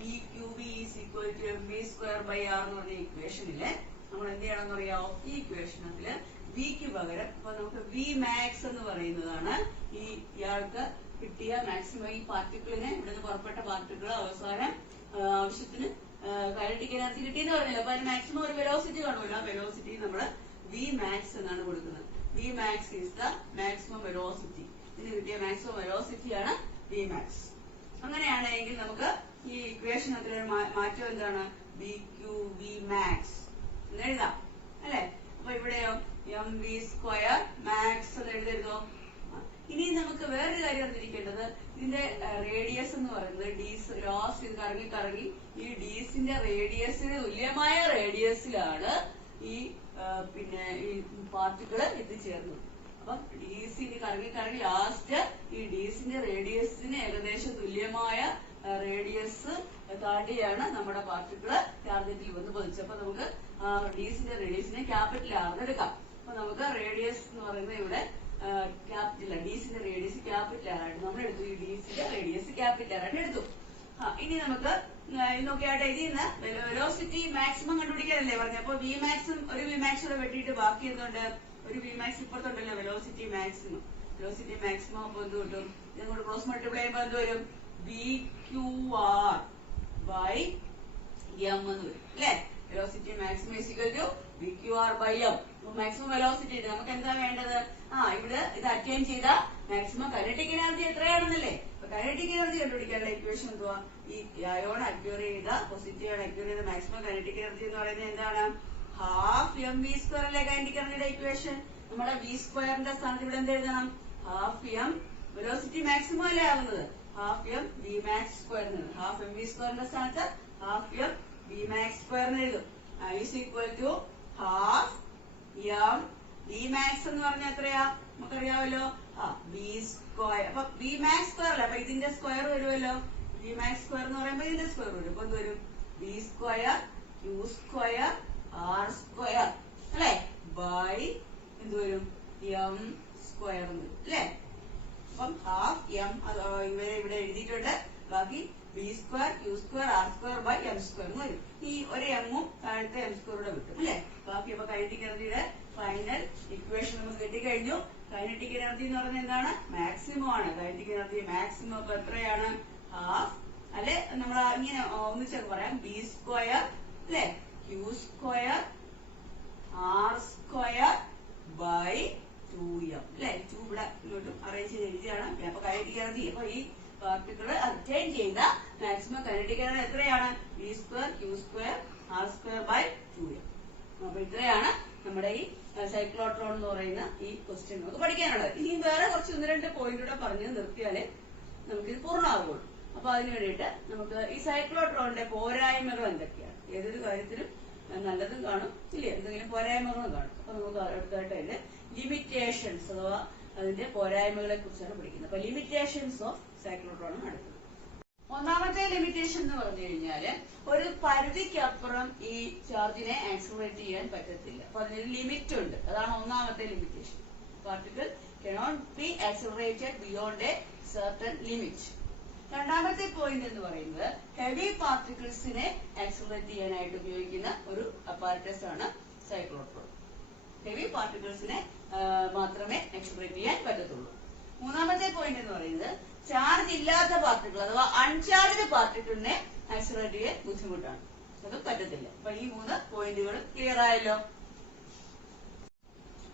dqv is equal to mv²/r എന്ന് പറഞ്ഞ ഇക്വേഷനില് നമ്മൾ എന്ത് ചെയ്യണമെന്ന് അറിയാമോ? ഈ ഇക്വേഷനത്തില് വിക്ക് പകരം അപ്പൊ നമുക്ക് v max എന്ന് പറയുന്നതാണ് ഇയാൾക്ക് കിട്ടിയ മാക്സിമം. ഈ പാർട്ടിക്കിളിന് ഇവിടുന്ന് പുറപ്പെട്ട പാർട്ടിക്കിൾ അവസാനം ആവശ്യത്തിന് കൈനറ്റിക് എനർജി കിട്ടിയെന്ന് പറഞ്ഞല്ലോ. അപ്പൊ അതിന് മാക്സിമം ഒരു വെലോസിറ്റി കാണുമല്ലോ. ആ വെലോസിറ്റി നമ്മൾ v max എന്നാണ് കൊടുക്കുന്നത്. v max is the maximum velocity. ഇതിന് കിട്ടിയ മാക്സിമം വെലോസിറ്റിയാണ് v max. അങ്ങനെയാണെങ്കിൽ നമുക്ക് ഈ ഇക്വേഷൻ അതിലൊരു മാറ്റം എന്താണ്? vq v max എന്ന് എഴുതാം അല്ലെ. അപ്പൊ ഇവിടെയോ എം വി സ്ക്വയർ മാക്സ് എന്ന് എഴുതരുതോ. ഇനി നമുക്ക് വേറൊരു കാര്യം അറിഞ്ഞിരിക്കേണ്ടത്, ഇതിന്റെ റേഡിയസ് എന്ന് പറയുന്നത് ഡീസ് ലാസ്റ്റ് ഇത് കറങ്ങി കറങ്ങി ഈ ഡീസിന്റെ റേഡിയസിന് തുല്യമായ റേഡിയസിലാണ് ഈ പിന്നെ ഈ പാർട്ടിക്കിള് എത്തിച്ചേർന്നത്. അപ്പൊ ഡീസിന് കറങ്ങി കറങ്ങി ലാസ്റ്റ് ഈ ഡീസിന്റെ റേഡിയസിന് ഏകദേശം തുല്യമായ റേഡിയസ് താണ്ടിയാണ് നമ്മുടെ പാർട്ടിക്കിള് ടാർഗറ്റിൽ വന്ന് പതിച്ചത്. അപ്പൊ നമുക്ക് ഡീസിന്റെ റേഡിയസിനെ ക്യാപിറ്റൽ ആർന്ന് എടുക്കാം. അപ്പൊ നമുക്ക് റേഡിയസ് എന്ന് പറയുന്നത് ഇവിടെ ക്യാപിറ്റൽ ഡീസിന്റെ റേഡിയസ് ക്യാപിറ്റൽ ആറായിട്ട് നമ്മൾ എടുത്തു. ഈ ഡീസിന്റെ റേഡിയസ് ക്യാപിറ്റൽ ആറായിട്ട് എടുത്തു. ഇനി നമുക്ക് നോക്കിയാട്ടെ, ഇതിൽ നിന്ന് വെലോസിറ്റി മാക്സിമം കണ്ടുപിടിക്കാനല്ലേ പറഞ്ഞു. അപ്പൊ വി മാക്സും ഒരു വി മാക്സ് കൂടെ വെട്ടിയിട്ട് ബാക്കി എന്തുണ്ട്, ഒരു വി മാക്സ് ഇപ്പുറത്തുണ്ടല്ലോ വെലോസിറ്റി മാക്സിമം. വെലോസിറ്റി മാക്സിമം അപ്പൊ എന്ത് കിട്ടും, ഇതുകൊണ്ട് ക്രോസ് മൾട്ടിപ്ലൈ ചെയ്യുമ്പോൾ എന്ത് വരും, v q r by m എന്ന് വരും അല്ലെ. Velocity maximum is equal to v q r by m. Maximum velocity നമുക്ക് എന്താ വേണ്ടത്, ഇവിടെ ഇത് അറ്റൈൻ ചെയ്ത മാക്സിമം കൈനറ്റിക് എനർജി എത്രയാണെന്നല്ലേ. കൈനറ്റിക് എനർജി കണ്ടുപിടിക്കാനുള്ള ഇക്വേഷൻ എന്തുവാ, ഈ അയോൺ അക്യൂർ ചെയ്ത പോസിറ്റീവ് അയോൺ അക്യൂർ ചെയ്ത മാക്സിമം കൈനറ്റിക് എനർജി എന്ന് പറയുന്നത് എന്താണ്, ഹാഫ് എം വി സ്ക്വയർ അല്ലേ കൈനറ്റിക് എനർജിയുടെ ഇക്വേഷൻ. നമ്മുടെ വി സ്ക്വയറിന്റെ സ്ഥാനത്ത് ഇവിടെ എന്ത് എഴുതണം, ഹാഫ് എം വെലോസിറ്റി മാക്സിമം അല്ലേ ആവുന്നത്, half M V max square എന്ന് എഴുതും. ഹാഫ് എം വി സ്ക്വയറിന്റെ സ്ഥാനത്ത് half M V max square എന്ന് എഴുതും. Is equal to half M V max എന്ന് പറഞ്ഞാൽ എത്രയാ നമുക്കറിയാമല്ലോ, വി സ്ക്വയർ. അപ്പൊ വി മാക്സ് സ്ക്വയർ അല്ല, അപ്പൊ ഇതിന്റെ സ്ക്വയർ വരുമല്ലോ. വി മാക്സ് സ്ക്വയർ എന്ന് പറയുമ്പോൾ ഇതിന്റെ സ്ക്വയർ വരും. അപ്പൊ എന്ത് വരും, V square Q square R square അല്ലെ ബൈ എന്ത് വരും, എം സ്ക്വയർ എന്ന് വരും അല്ലെ. അപ്പം ഹാഫ് എം ഇവരെ ഇവിടെ എഴുതിയിട്ടുണ്ട്. ബാക്കി B square Q square R square by M square എന്ന് വരും. ഈ ഒരു എമ്മും താഴത്തെ എം സ്ക്വയറൂടെ കിട്ടും അല്ലെ. ബാക്കി അപ്പൊ കൈനറ്റിക് എനർജിയുടെ ഫൈനൽ ഇക്വേഷൻ നമുക്ക് കിട്ടിക്കഴിഞ്ഞു. കൈനറ്റിക് എനർജി എന്ന് പറയുന്നത് എന്താണ്, മാക്സിമം ആണ്. കൈനറ്റിക് എനർജി മാക്സിമം അപ്പൊ എത്രയാണ്, ഹാഫ് അല്ലെ, നമ്മൾ ഇങ്ങനെ ഒന്നിച്ചൊക്കെ പറയാം, ബി സ്ക്വയർ അല്ലെ Q square R square by 2m അല്ലെ. 2 ഇവിടെ ഇങ്ങോട്ടും അറേഞ്ച് ചെയ്ത് എഴുതിയാണ്. അപ്പൊ കൈനറ്റിക് എനർജി അപ്പൊ ഈ പാർട്ടിക്കിള് അറ്റൈൻ ചെയ്ത മാക്സിമം കൈനറ്റിക് എനർജി എത്രയാണ്, B square Q square R square by 2m. അപ്പൊ ഇത്രയാണ് നമ്മുടെ ഈ സൈക്ലോട്രോൺ എന്ന് പറയുന്ന ഈ ക്വസ്റ്റ്യൻ നമുക്ക് പഠിക്കാനുള്ളത്. ഇനി വേറെ കുറച്ച് 1-2 പോയിന്റ് കൂടെ പറഞ്ഞ് നിർത്തിയാലേ നമുക്കിത് പൂർണ്ണമാകുള്ളൂ. അപ്പൊ അതിന് വേണ്ടിയിട്ട് നമുക്ക് ഈ സൈക്ലോട്രോണിന്റെ പോരായ്മകൾ എന്തൊക്കെയാണ്, ഏതൊരു കാര്യത്തിലും നല്ലതും കാണും ഇല്ലേ, എന്തെങ്കിലും പോരായ്മകളും കാണും. അപ്പൊ നമുക്ക് അടുത്തായിട്ട് അതിന്റെ ലിമിറ്റേഷൻസ് അഥവാ അതിന്റെ പോരായ്മകളെ കുറിച്ചാണ് പഠിക്കുന്നത്. അപ്പൊ ലിമിറ്റേഷൻസ് ഓഫ് സൈക്ലോട്രോൺ ആണ് അടുത്തത്. ഒന്നാമത്തെ ലിമിറ്റേഷൻ എന്ന് പറഞ്ഞു കഴിഞ്ഞാല് ഒരു പരിധിക്കപ്പുറം ഈ ചാർജിനെ ആക്സിലറേറ്റ് ചെയ്യാൻ പറ്റത്തില്ല. അപ്പൊ അതിനൊരു ലിമിറ്റ് ഉണ്ട്. അതാണ് ഒന്നാമത്തെ limitation. Particle cannot be accelerated beyond a certain limit. രണ്ടാമത്തെ പോയിന്റ് എന്ന് പറയുന്നത് ഹെവി പാർട്ടിക്കിൾസിനെ ആക്സിലറേറ്റ് ചെയ്യാനായിട്ട് ഉപയോഗിക്കുന്ന ഒരു അപ്പാരറ്റസ് ആണ് സൈക്ലോട്രോൺ. ഹെവി പാർട്ടിക്കിൾസിനെ മാത്രമേ ആക്സിലറേറ്റ് ചെയ്യാൻ പറ്റത്തുള്ളൂ. മൂന്നാമത്തെ പോയിന്റ് എന്ന് പറയുന്നത് ചാർജ് ഇല്ലാത്ത പാർട്ടിക്കിൾ അഥവാ അൺചാർജ്ഡ് പാർട്ടിക്കിളിനെ ആക്സിലറേറ്റ് ചെയ്യാൻ ബുദ്ധിമുട്ടാണ്, അത് പറ്റത്തില്ല. അപ്പൊ ഈ 3 പോയിന്റുകൾ ക്ലിയർ ആയല്ലോ.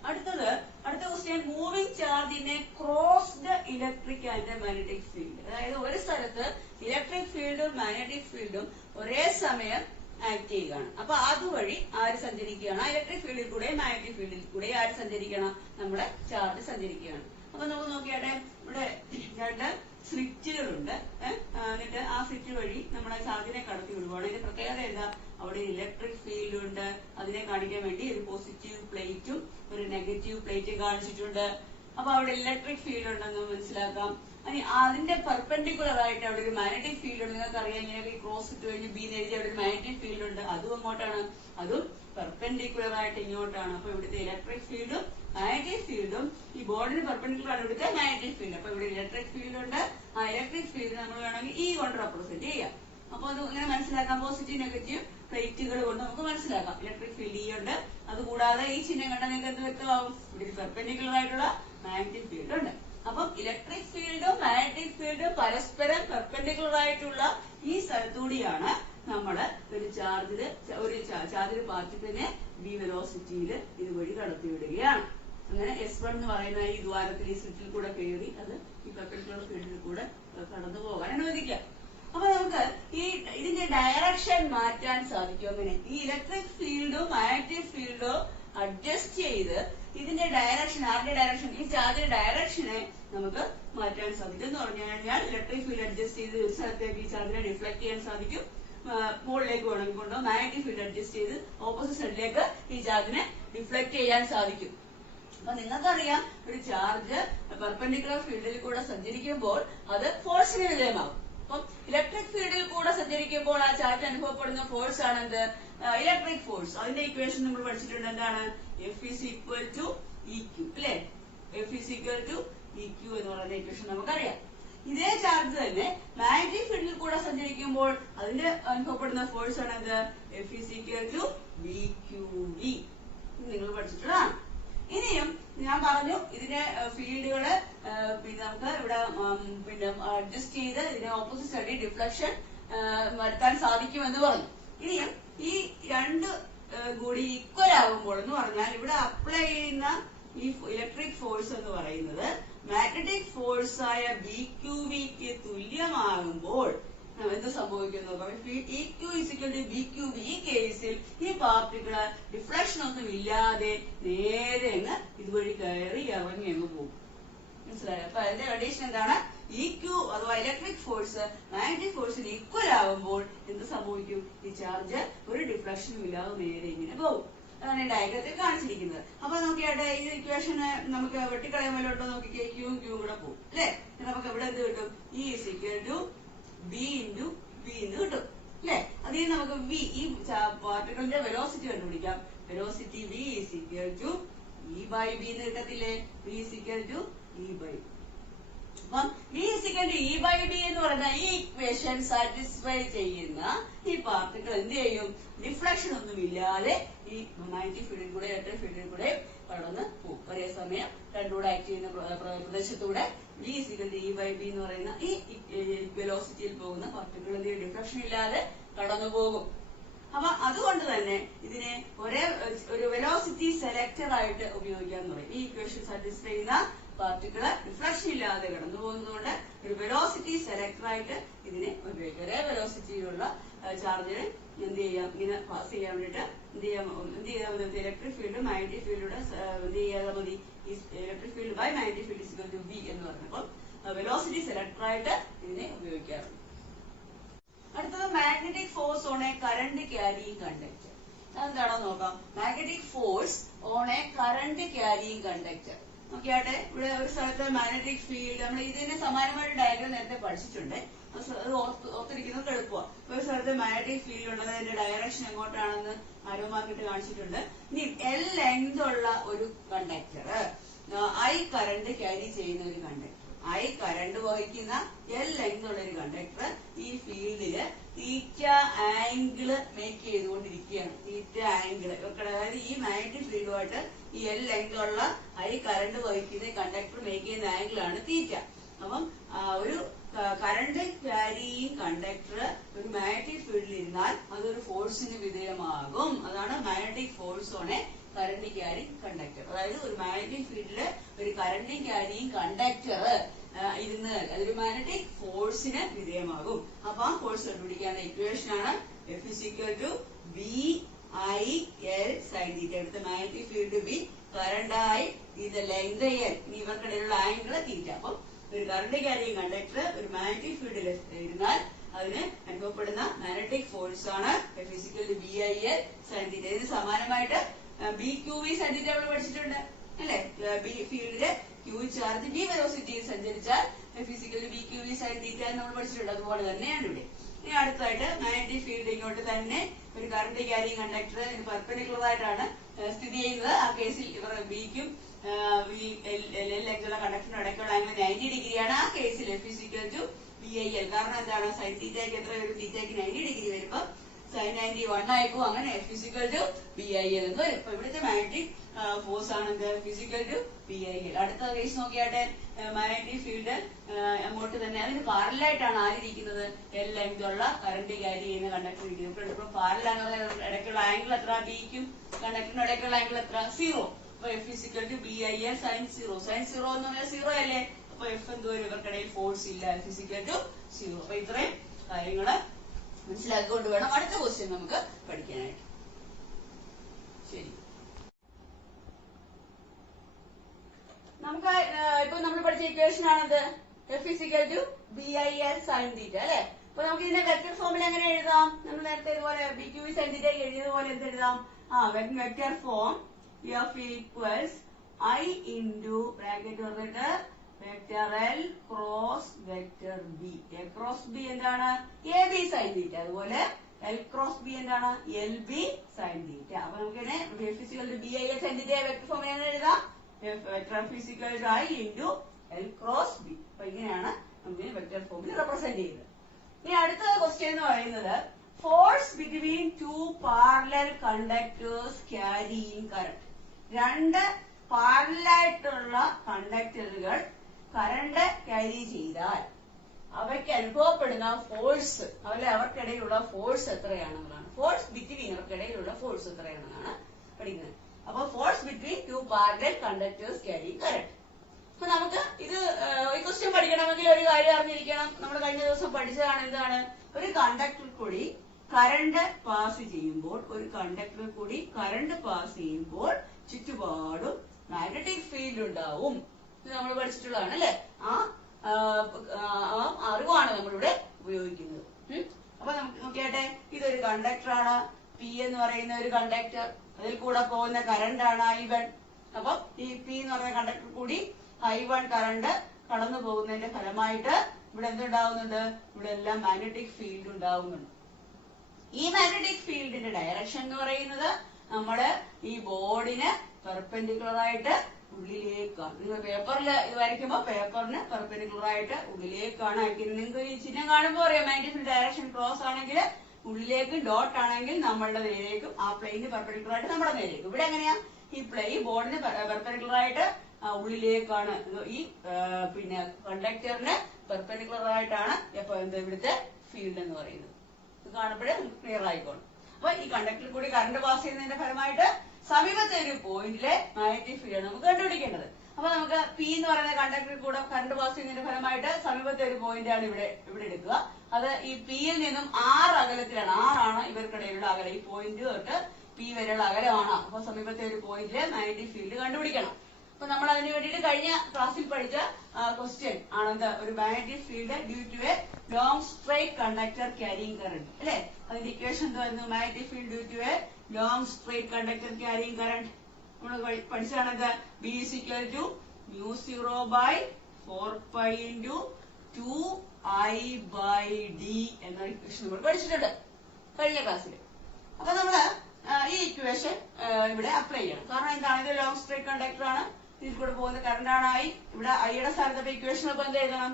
അടുത്ത ക്വസ്റ്റ്യൻ, മൂവിംഗ് ചാർജിനെ crossed electric and magnetic field. അതായത് ഒരു സ്ഥലത്ത് ഇലക്ട്രിക് ഫീൽഡും മാഗ്നറ്റിക് ഫീൽഡും ഒരേ സമയം ആക്ട് ചെയ്യുകയാണ്. അപ്പൊ അതുവഴി ആര് സഞ്ചരിക്കുകയാണ്, ഇലക്ട്രിക് ഫീൽഡിൽ കൂടെ മാഗ്നറ്റിക് ഫീൽഡിൽ കൂടെ ആര് സഞ്ചരിക്കണം, നമ്മുടെ ചാർജ് സഞ്ചരിക്കുകയാണ്. അപ്പൊ നമുക്ക് നോക്കിയാട്ടെ, ഇവിടെ 2 സ്വിച്ചുകളുണ്ട്. എന്നിട്ട് ആ സ്വിച്ച് വഴി നമ്മളെ ചാർജിനെ കടത്തി വിടുവാണ്. അതിന്റെ പ്രത്യേകത എന്താ, അവിടെ ഇലക്ട്രിക് ഫീൽഡ് ഉണ്ട്. അതിനെ കാണിക്കാൻ വേണ്ടി ഒരു പോസിറ്റീവ് പ്ലേറ്റും ഒരു നെഗറ്റീവ് പ്ലേറ്റും കാണിച്ചിട്ടുണ്ട്. അപ്പൊ അവിടെ ഇലക്ട്രിക് ഫീൽഡ് ഉണ്ടെന്ന് മനസ്സിലാക്കാം. ഇനി അതിന്റെ പെർപെൻഡിക്കുലർ ആയിട്ട് അവിടെ ഒരു മാഗ്നറ്റിക് ഫീൽഡ് ഉണ്ട്. നിങ്ങൾക്ക് അറിയാം, ഇങ്ങനെ ക്രോസ് ഇട്ട് കഴിഞ്ഞ് ബി എഴുതി അവിടെ ഒരു മാഗ്നറ്റിക് ഫീൽഡ് ഉണ്ട്. അതും അങ്ങോട്ടാണ്, അതും പെർപെൻഡിക്കുലർ ആയിട്ട് ഇങ്ങോട്ടാണ്. അപ്പൊ ഇവിടുത്തെ ഇലക്ട്രിക് ഫീൽഡും മാഗ്നറ്റിക് ഫീൽഡും ഈ ബോർഡിന് പെർപെൻഡിക്കുലർ ആണ് ഇവിടുത്തെ മാഗ്നറ്റിക് ഫീൽഡ്. അപ്പൊ ഇവിടെ ഇലക്ട്രിക് ഫീൽഡ് ഉണ്ട്. ആ ഇലക്ട്രിക് ഫീൽഡ് നമ്മൾ വേണമെങ്കിൽ ഈ കൊണ്ട് റെപ്രസെന്റ് ചെയ്യാം. അപ്പൊ അത് ഇങ്ങനെ മനസ്സിലാക്കാം. പോസിറ്റീവ് നെഗറ്റീവ് പ്ലേറ്റുകൾ കൊണ്ട് നമുക്ക് മനസ്സിലാക്കാം ഇലക്ട്രിക് ഫീൽഡ് ഈ ഉണ്ട്. അതുകൂടാതെ ഈ ചിഹ്നം കണ്ടാൽ നിങ്ങൾക്ക് എന്ത് വ്യക്തമാവും, ഇവിടെ പെർപെൻഡിക്കുലർ ആയിട്ടുള്ള മാഗ്നറ്റിക് ഫീൽഡ് ഉണ്ട്. അപ്പം ഇലക്ട്രിക് ഫീൽഡും മാഗ്നറ്റിക് ഫീൽഡും പരസ്പരം പെർപെൻഡിക്കുലർ ആയിട്ടുള്ള ഈ സ്ഥലത്തൂടിയാണ് നമ്മള് ഒരു ചാർജിൽ പാർട്ടിക്കിളിനെ ബി വെലോസിറ്റിയിൽ ഇതുവഴി കടത്തിവിടുകയാണ്. അങ്ങനെ S1 എന്ന് പറയുന്ന ഈ ദ്വാരത്തിൽ ഈ സ്വിച്ചിൽ കൂടെ കയറി അത് ഈ പെർപെൻഡിക്കുലർ ഫീൽഡിൽ കൂടെ കടന്നു പോകാൻ അനുവദിക്കാം. അപ്പൊ നമുക്ക് ഇതിന്റെ ഡയറക്ഷൻ മാറ്റാൻ സാധിക്കും. അങ്ങനെ ഈ ഇലക്ട്രിക് ഫീൽഡും മാഗ്നറ്റിക് ഫീൽഡും അഡ്ജസ്റ്റ് ചെയ്ത് ഇതിന്റെ ഡയറക്ഷൻ, ആരുടെ ഡയറക്ഷൻ, ഈ ചാർജിന്റെ ഡയറക്ഷനെ നമുക്ക് മാറ്റാൻ സാധിക്കും. എന്ന് പറഞ്ഞു കഴിഞ്ഞാൽ ഇലക്ട്രിക് ഫീൽഡ് അഡ്ജസ്റ്റ് ചെയ്ത് ഒരു സ്ഥലത്തേക്ക് ഈ ചാർജിനെ ഡിഫ്ലക്ട് ചെയ്യാൻ സാധിക്കും. മുകളിലേക്ക് വേണമെങ്കിൽ കൊണ്ടോ മാഗ്നറ്റിക് ഫീൽഡ് അഡ്ജസ്റ്റ് ചെയ്ത് ഓപ്പോസിറ്റ് സൈഡിലേക്ക് ഈ ചാർജിനെ ഡിഫ്ലക്ട് ചെയ്യാൻ സാധിക്കും. അപ്പൊ നിങ്ങൾക്കറിയാം, ഒരു ചാർജ് പെർപെൻഡിക്കുലർ ഫീൽഡിൽ കൂടെ സഞ്ചരിക്കുമ്പോൾ അത് ഫോഴ്സിന് വിധേയമാകും. അപ്പം ഇലക്ട്രിക് ഫീൽഡിൽ കൂടെ സഞ്ചരിക്കുമ്പോൾ ആ ചാർജ് അനുഭവപ്പെടുന്ന ഫോഴ്സ് ആണ് എന്ത്? Electric force. അതിന്റെ ഇക്വേഷൻ നമ്മൾ പഠിച്ചിട്ടുണ്ട്. എന്താണ്? F is equal to EQ, അല്ലെ? F is equal to EQ എന്ന് പറയുന്ന ഇക്വേഷൻ നമുക്കറിയാം. ഇതേ ചാർജ് തന്നെ മാഗ്നറ്റിക് ഫീൽഡിൽ കൂടെ സഞ്ചരിക്കുമ്പോൾ അതിന്റെ അനുഭവപ്പെടുന്ന ഫോഴ്സ് ആണ് എന്ത്? F is equal to VQV. നിങ്ങൾ പഠിച്ചിട്ടുള്ളതാണ്. ഇനിയും ഞാൻ പറഞ്ഞു, ഇതിന്റെ ഫീൽഡുകള് പിന്നെ നമുക്ക് ഇവിടെ പിന്നെ അഡ്ജസ്റ്റ് ചെയ്ത് ഇതിന്റെ ഓപ്പോസിറ്റ് സൈഡിൽ ഡിഫ്ലക്ഷൻ വരുത്താൻ സാധിക്കുമെന്ന് പറഞ്ഞു. ഇനിയും ഈ രണ്ട് കൂടി ഈക്വൽ ആകുമ്പോൾ എന്ന് പറഞ്ഞാൽ ഇവിടെ അപ്ലൈ ചെയ്യുന്ന ഈ ഇലക്ട്രിക് ഫോഴ്സ് എന്ന് പറയുന്നത് മാഗ്നറ്റിക് ഫോഴ്സ് ആയ BQVക്ക് തുല്യമാകുമ്പോൾ എന്ത് സംഭവിക്കുന്നു? EQ is equal to BQV. ഈ കേസിൽ ഈ പാർട്ടിക്കിള് ഡിഫ്ലക്ഷൻ ഒന്നും ഇല്ലാതെ നേരെ അങ്ങ് ഇതുവഴി കയറി ഇറങ്ങി അങ്ങ് പോകും. മനസ്സിലായോ? അപ്പൊ അതിന്റെ കണ്ടീഷൻ എന്താണ്? EQ അഥവാ ഇലക്ട്രിക് ഫോഴ്സ് മാഗ്നറ്റിക് ഫോഴ്സിന് ഈക്വൽ ആകുമ്പോൾ എന്ത് സംഭവിക്കും? ഈ ചാർജ് ഒരു ഡിഫ്ലക്ഷനും ഇല്ലാതെ നേരെ ഇങ്ങനെ പോകും. അതാണ് ഈ ഡയഗ്രത്തിൽ കാണിച്ചിരിക്കുന്നത്. അപ്പൊ നോക്കിയാട്ടെ, ഈ ഇക്വേഷന് നമുക്ക് വെട്ടിക്കളയുമ്പോഴോട്ടോ നോക്കിക്കേ, ക്യൂവും ക്യൂവും കൂടെ പോകും, അല്ലെ? നമുക്ക് ഇവിടെ എന്ത് കിട്ടും? E is equal to B into V എന്ന് കിട്ടും, അല്ലെ? അതിൽ നമുക്ക് V, ഈ പാർട്ടിക്കിളിന്റെ വെലോസിറ്റി കണ്ടുപിടിക്കാം. Velocity V is equal to E by B എന്ന് കിട്ടത്തില്ലേ? V is equal to E by B. അപ്പം V is equal to E by B എന്ന് പറഞ്ഞ ഈ ഇക്വേഷൻ സാറ്റിസ്ഫൈ ചെയ്യുന്ന ഈ പാർട്ടിക്കിൾ എന്ത് ചെയ്യും? ഡിഫ്ലക്ഷൻ ഒന്നും ഇല്ലാതെ ഈ മാഗ്നറ്റിക് ഫീൽഡിൽ കൂടെ ഇലക്ട്രിക് ഫീൽഡിൽ കൂടെ കടന്ന് പോകും. ഒരേ സമയം രണ്ടുകൂടെ ആക്ട് ചെയ്യുന്ന പ്രദേശത്തൂടെ V is equal to E by B എന്ന് പറയുന്ന ഈ വെലോസിറ്റിയിൽ പോകുന്ന പാർട്ടിക്കിളിന്റെ ഡിഫ്ലക്ഷൻ ഇല്ലാതെ കടന്നു പോകും. അപ്പൊ അതുകൊണ്ട് തന്നെ ഇതിനെ ഒരു വെലോസിറ്റി സെലക്ടർ ആയിട്ട് ഉപയോഗിക്കാന്ന് പറയും. ഈ ഇക്വേഷൻ സാറ്റിസ്ഫൈ ചെയ്യുന്ന പാർട്ടിക്കിള് ഡിഫ്ലക്ഷൻ ഇല്ലാതെ കടന്നു പോകുന്നതുകൊണ്ട് ഒരു വെലോസിറ്റി സെലക്ടർ ആയിട്ട് ഇതിനെ ഉപയോഗിക്കാം. ഒരേ വെലോസിറ്റിയിലുള്ള ചാർജിനെ എന്ത് ചെയ്യാം? ഇങ്ങനെ പാസ് ചെയ്യാൻ വേണ്ടിട്ട് എന്ത് ചെയ്യാൻ മതി? ഇലക്ട്രിക് ഫീൽഡ് മാഗ്നറ്റിക് ഫീൽഡിലൂടെ എന്ത് ചെയ്യാതെ മതി? ഈ electric field by magnetic field is equal to V എന്ന് പറഞ്ഞപ്പോൾ വെലോസിറ്റി സെലക്ടർ ആയിട്ട് ഇതിനെ ഉപയോഗിക്കാറുണ്ട്. അടുത്തത് magnetic force on a current carrying conductor. അതെന്താണോ നോക്കാം. Magnetic force on a current carrying conductor. നോക്കിയാട്ടെ, ഇവിടെ ഒരു സ്ഥലത്ത് മാഗ്നറ്റിക് ഫീൽഡ്, നമ്മൾ ഇതിന് സമാനമായ ഡയഗ്രം നേരത്തെ പഠിച്ചിട്ടുണ്ട്. അത് ഓർത്തിരിക്കുന്നത് എളുപ്പമാണ്. ഒരു സ്ഥലത്ത് മാഗ്നറ്റിക് ഫീൽഡ് ഉള്ളത്, അതിന്റെ ഡയറക്ഷൻ എങ്ങോട്ടാണെന്ന് ആരോ മാർക്കിട്ട് കാണിച്ചിട്ടുണ്ട്. ഇനി L ലെങ്ത് ഉള്ള ഒരു കണ്ടക്ടർ, I കറന്റ് ക്യാരി ചെയ്യുന്ന ഒരു കണ്ടക്ടർ, I കറണ്ട് വഹിക്കുന്ന L ലെങ്ത് ഉള്ള ഒരു കണ്ടക്ടർ ഈ ഫീൽഡില് തീറ്റ ആംഗിള് മേക്ക് ചെയ്തുകൊണ്ടിരിക്കുകയാണ്. തീറ്റ ആംഗിള്, അതായത് ഈ മാഗ്നറ്റിക് ഫീൽഡുമായിട്ട് ഈ L ലെങ്ത് ഉള്ള I കറണ്ട് വഹിക്കുന്ന കണ്ടക്ടർ മേക്ക് ചെയ്യുന്ന ആംഗിളാണ് തീറ്റ. അപ്പം ഒരു കറണ്ട് ക്യാരിയിങ് കണ്ടക്ടർ ഒരു മാഗ്നറ്റിക് ഫീൽഡിൽ ഇരുന്നാൽ അതൊരു ഫോഴ്സിന് വിധേയമാകും. അതാണ് magnetic force on a current carrying conductor. അതായത് ഒരു മാഗ്നറ്റിക് ഫീൽഡില് ഒരു കറന്റ് ക്യാരിയിങ് കണ്ടക്ടർ ഇരുന്ന് അതൊരു മാഗ്നറ്റിക് ഫോഴ്സിന് വിധേയമാകും. അപ്പൊ ആ ഫോഴ്സ് കണ്ടുപിടിക്കാനുള്ള ഇക്വേഷൻ ആണ് F is equal to BIL sin θ. എടുത്ത magnetic field B, current I, ഇത് ലെങ്ത് L, ഇവർക്കിടയിലുള്ള ആംഗിൾ തീറ്റ. അപ്പം ഒരു കറന്റ് ക്യാരിയിങ് കണ്ടക്ടർ ഒരു മാഗ്നറ്റിക് ഫീൽഡിൽ ഇരുന്നാൽ അതിന് അനുഭവപ്പെടുന്ന മാഗ്നറ്റിക് ഫോഴ്സ് ആണ് F is equal to BIL sin θ. ഇതിന് സമാനമായിട്ട് BQV sin θ നമ്മൾ പഠിച്ചിട്ടുണ്ട്, അല്ലെ? B ഫീൽഡില് Q ചാർജ് B വെലോസിറ്റിയിൽ സഞ്ചരിച്ചാൽ F is equal to BQV sin θ നമ്മൾ പഠിച്ചിട്ടുണ്ട്. അതുപോലെ തന്നെയാണ് ഇവിടെ. ഇനി അടുത്തായിട്ട് മാഗ്നറ്റിക് ഫീൽഡ് ഇങ്ങോട്ട് തന്നെ ഒരു കറന്റ് ക്യാരിയിങ് കണ്ടക്ടർ പെർപെൻഡിക്കുലർ ആയിട്ടാണ് സ്ഥിതി ചെയ്യുന്നത്. ആ കേസിൽ ഇവർ ബിക്കും L ലെങ്തുള്ള കണ്ടക്ടറിനും ഇടയ്ക്കുള്ള ആംഗിൾ 90 ഡിഗ്രിയാണ്. ആ കേസിൽ F is equal to BIL. കാരണം എന്താണ്? സൈൻ തീറ്റയ്ക്ക് എത്ര വരും? തീറ്റയ്ക്ക് 90 ഡിഗ്രി വരുമ്പോ sin 90 1 ആയിപ്പോ. അങ്ങനെ F is equal to BIL എന്ന് വരും. ഇപ്പൊ ഇവിടുത്തെ മാഗ്നറ്റിക് ഫോഴ്സ് ആണ് എന്ത്? F is equal to BIL. അടുത്ത കേസ് നോക്കിയാട്ടെ, മാഗ്നറ്റിക് ഫീൽഡ് അങ്ങോട്ട് തന്നെ അതിന് പാരലായിട്ടാണ് ആരിയിരിക്കുന്നത്? L ലെങ്ത് ഉള്ള കറന്റ് ക്യാരി ചെയ്യുന്ന കണ്ടക്ടർ ഇരിക്കുന്നത്. ഇപ്പൊ പാരലാണെന്നുള്ള ഇടയ്ക്കുള്ള ആംഗിൾ എത്ര? ബിക്കും കണ്ടക്ടറിനും ഇടയ്ക്കുള്ള ആംഗിൾ എത്ര? 0. അപ്പൊ F is equal to BIL sin 0. sin 0 എന്ന് പറഞ്ഞാൽ 0 അല്ലേ? അപ്പൊ F എന്ത് വരും? ഇവർക്കിടയിൽ ഫോഴ്സ് ഇല്ല. F is equal to 0. അപ്പൊ ഇത്രയും കാര്യങ്ങൾ മനസ്സിലാക്കിക്കൊണ്ട് വേണം അടുത്ത ക്വസ്റ്റ്യൻ നമുക്ക് പഠിക്കാനായിട്ട്. ശരി, നമുക്ക് ഇപ്പൊ നമ്മൾ പഠിച്ച ഇക്വേഷൻ ആണത് F = BIL sin θ അല്ലെ. അപ്പൊ നമുക്ക് ഇതിന്റെ വെക്ടർ ഫോമിൽ എങ്ങനെ എഴുതാം? നമ്മൾ നേരത്തെ ഇതുപോലെ BQ sin θ എഴുതിയതുപോലെ എന്ത് എഴുതാം? Vector form F equals I into bracket തുറന്നിട്ട് vector L cross vector B. A cross B എന്താണ്? AB sin θ. അതുപോലെ L ക്രോസ് B എന്താണ്? LB sin θ. അപ്പൊ നമുക്ക് F = BIL sin θ വെക്ടർ ഫോമിൽ എങ്ങനെ എഴുതാം? F = I into L cross B. അപ്പൊ ഇങ്ങനെയാണ് നമുക്ക് വെക്ടർ ഫോമിൽ റെപ്രസെന്റ് ചെയ്യുന്നത്. ഇനി അടുത്ത ക്വസ്റ്റ്യൻ എന്ന് പറയുന്നത് force between two parallel conductors carrying current. രണ്ട് പാരലായിട്ടുള്ള കണ്ടക്ടറുകൾ കറണ്ട് ക്യാരി ചെയ്താൽ അവയ്ക്ക് അനുഭവപ്പെടുന്ന ഫോഴ്സ്, അവർക്കിടയിലുള്ള ഫോഴ്സ് എത്രയാണെന്നാണ്. ഫോഴ്സ് ബിറ്റ്വീൻ, അവർക്കിടയിലുള്ള ഫോഴ്സ് എത്രയാണെന്നാണ് പഠിക്കുന്നത്. അപ്പൊ force between two parallel conductors carrying current. അപ്പൊ നമുക്ക് ഇത് ഈ ക്വസ്റ്റ്യൻ പഠിക്കണമെങ്കിൽ ഒരു കാര്യം അറിഞ്ഞിരിക്കണം. നമ്മൾ കഴിഞ്ഞ ദിവസം പഠിച്ചതാണ്. എന്താണ്? ഒരു കണ്ടക്ടർ കൂടി കറണ്ട് പാസ് ചെയ്യുമ്പോൾ, ചുറ്റുപാടും മാഗ്നറ്റിക് ഫീൽഡ് ഉണ്ടാവും. ഇത് നമ്മൾ പഠിച്ചിട്ടുള്ളതാണ് അല്ലെ. ആ അറിവാണ് നമ്മളിവിടെ ഉപയോഗിക്കുന്നത്. അപ്പൊ നമുക്ക് നോക്കിയാട്ടെ, ഇതൊരു കണ്ടക്ടറാണ്. P എന്ന് പറയുന്ന ഒരു കണ്ടക്ടർ, അതിൽ കൂടെ പോകുന്ന കറണ്ട് ആണ് I1. അപ്പൊ ഈ P എന്ന് പറയുന്ന കണ്ടക്ടർ കൂടി I1 കറണ്ട് കടന്നു പോകുന്നതിന്റെ ഫലമായിട്ട് ഇവിടെ എന്തുണ്ടാവുന്നുണ്ട്? ഇവിടെ എല്ലാം മാഗ്നറ്റിക് ഫീൽഡ് ഉണ്ടാവുന്നുണ്ട്. ഈ മാഗ്നറ്റിക് ഫീൽഡിന്റെ ഡയറക്ഷൻ എന്ന് പറയുന്നത് നമ്മുടെ ഈ ബോർഡിന് പെർപെൻഡിക്കുലർ ആയിട്ട് ഉള്ളിലേക്കാണ്. നിങ്ങൾ പേപ്പറിൽ ഇത് വരയ്ക്കുമ്പോൾ പേപ്പറിന് പെർപെൻഡിക്കുലർ ആയിട്ട് ഉള്ളിലേക്കാണ് അയക്കുന്നത്. നിങ്ങൾക്ക് ഈ ചിഹ്നം കാണുമ്പോൾ അറിയാം, മാഗ്നറ്റിക് ഫീൽഡ് ഡയറക്ഷൻ ക്രോസ് ആണെങ്കിൽ ഉള്ളിലേക്കും, ഡോട്ട് ആണെങ്കിൽ നമ്മളുടെ നേരേക്കും, ആ പ്ലെയിന് പെർപെൻഡിക്കുലർ ആയിട്ട് നമ്മുടെ നേരേക്കും. ഇവിടെ എങ്ങനെയാ? ഈ ബോർഡിന് പെർപെൻഡിക്കുലർ ആയിട്ട് ഉള്ളിലേക്കാണ്. ഈ പിന്നെ കണ്ടക്ടറിന് പെർപെൻഡിക്കുലർ ആയിട്ടാണ് ഇവിടുത്തെ ഫീൽഡ് എന്ന് പറയുന്നത്. ഇത് കാണുമ്പോഴേ നമുക്ക് ക്ലിയർ ആയിക്കോളും. അപ്പൊ ഈ കണ്ടക്ടറിൽ കൂടി കറണ്ട് പാസ് ചെയ്യുന്നതിന്റെ ഫലമായിട്ട് സമീപത്തെ ഒരു പോയിന്റിലെ മാഗ്നറ്റിക് ഫീൽഡ് ആണ് നമുക്ക് കണ്ടുപിടിക്കേണ്ടത്. അപ്പൊ നമുക്ക് P എന്ന് പറയുന്ന കണ്ടക്ടറിൽ കൂടെ കറണ്ട് പാസ് ചെയ്യുന്നതിന്റെ ഫലമായിട്ട് സമീപത്തെ ഒരു പോയിന്റ് ആണ് ഇവിടെ എടുക്കുക. അത് ഈ P യിൽ നിന്നും R അകലത്തിലാണ്. R ആണ് ഇവർക്കിടയിലുള്ള അകലം. ഈ പോയിന്റ് തൊട്ട് P വരെയുള്ള അകലമാണ്. അപ്പൊ സമീപത്തെ ഒരു പോയിന്റിലെ മാഗ്നറ്റിക് ഫീൽഡ് കണ്ടുപിടിക്കണം. അപ്പൊ നമ്മൾ അതിന് വേണ്ടിയിട്ട് കഴിഞ്ഞ ക്ലാസ്സിൽ പഠിച്ച ക്വസ്റ്റ്യൻ ആണെന്ത്? ഒരു magnetic field due to a long straight conductor carrying current അല്ലെ. അതിന്റെ ഇക്വേഷൻ എന്തായിരുന്നു? Magnetic field due to a long straight conductor carrying current നമ്മൾ പഠിച്ചാണെന്ത്? B = μ0/4π × 2I/d എന്ന ഇക്വേഷൻ നമ്മൾ പഠിച്ചിട്ടുണ്ട് കഴിഞ്ഞ ക്ലാസ്സിൽ. അപ്പൊ നമ്മള് ഈ ഇക്വേഷൻ ഇവിടെ അപ്ലൈ ചെയ്യണം. കാരണം എന്താണ്? ഇത് ലോങ് സ്ട്രൈറ്റ് കണ്ടക്ടർ ആണ്. ഇതിൽ കൂടെ പോകുന്ന കറണ്ട് ആണ് I. ഇവിടെ ഐയുടെ സ്ഥാനത്ത് ഇക്വേഷൻ ഇപ്പൊ എന്ത് എഴുതണം?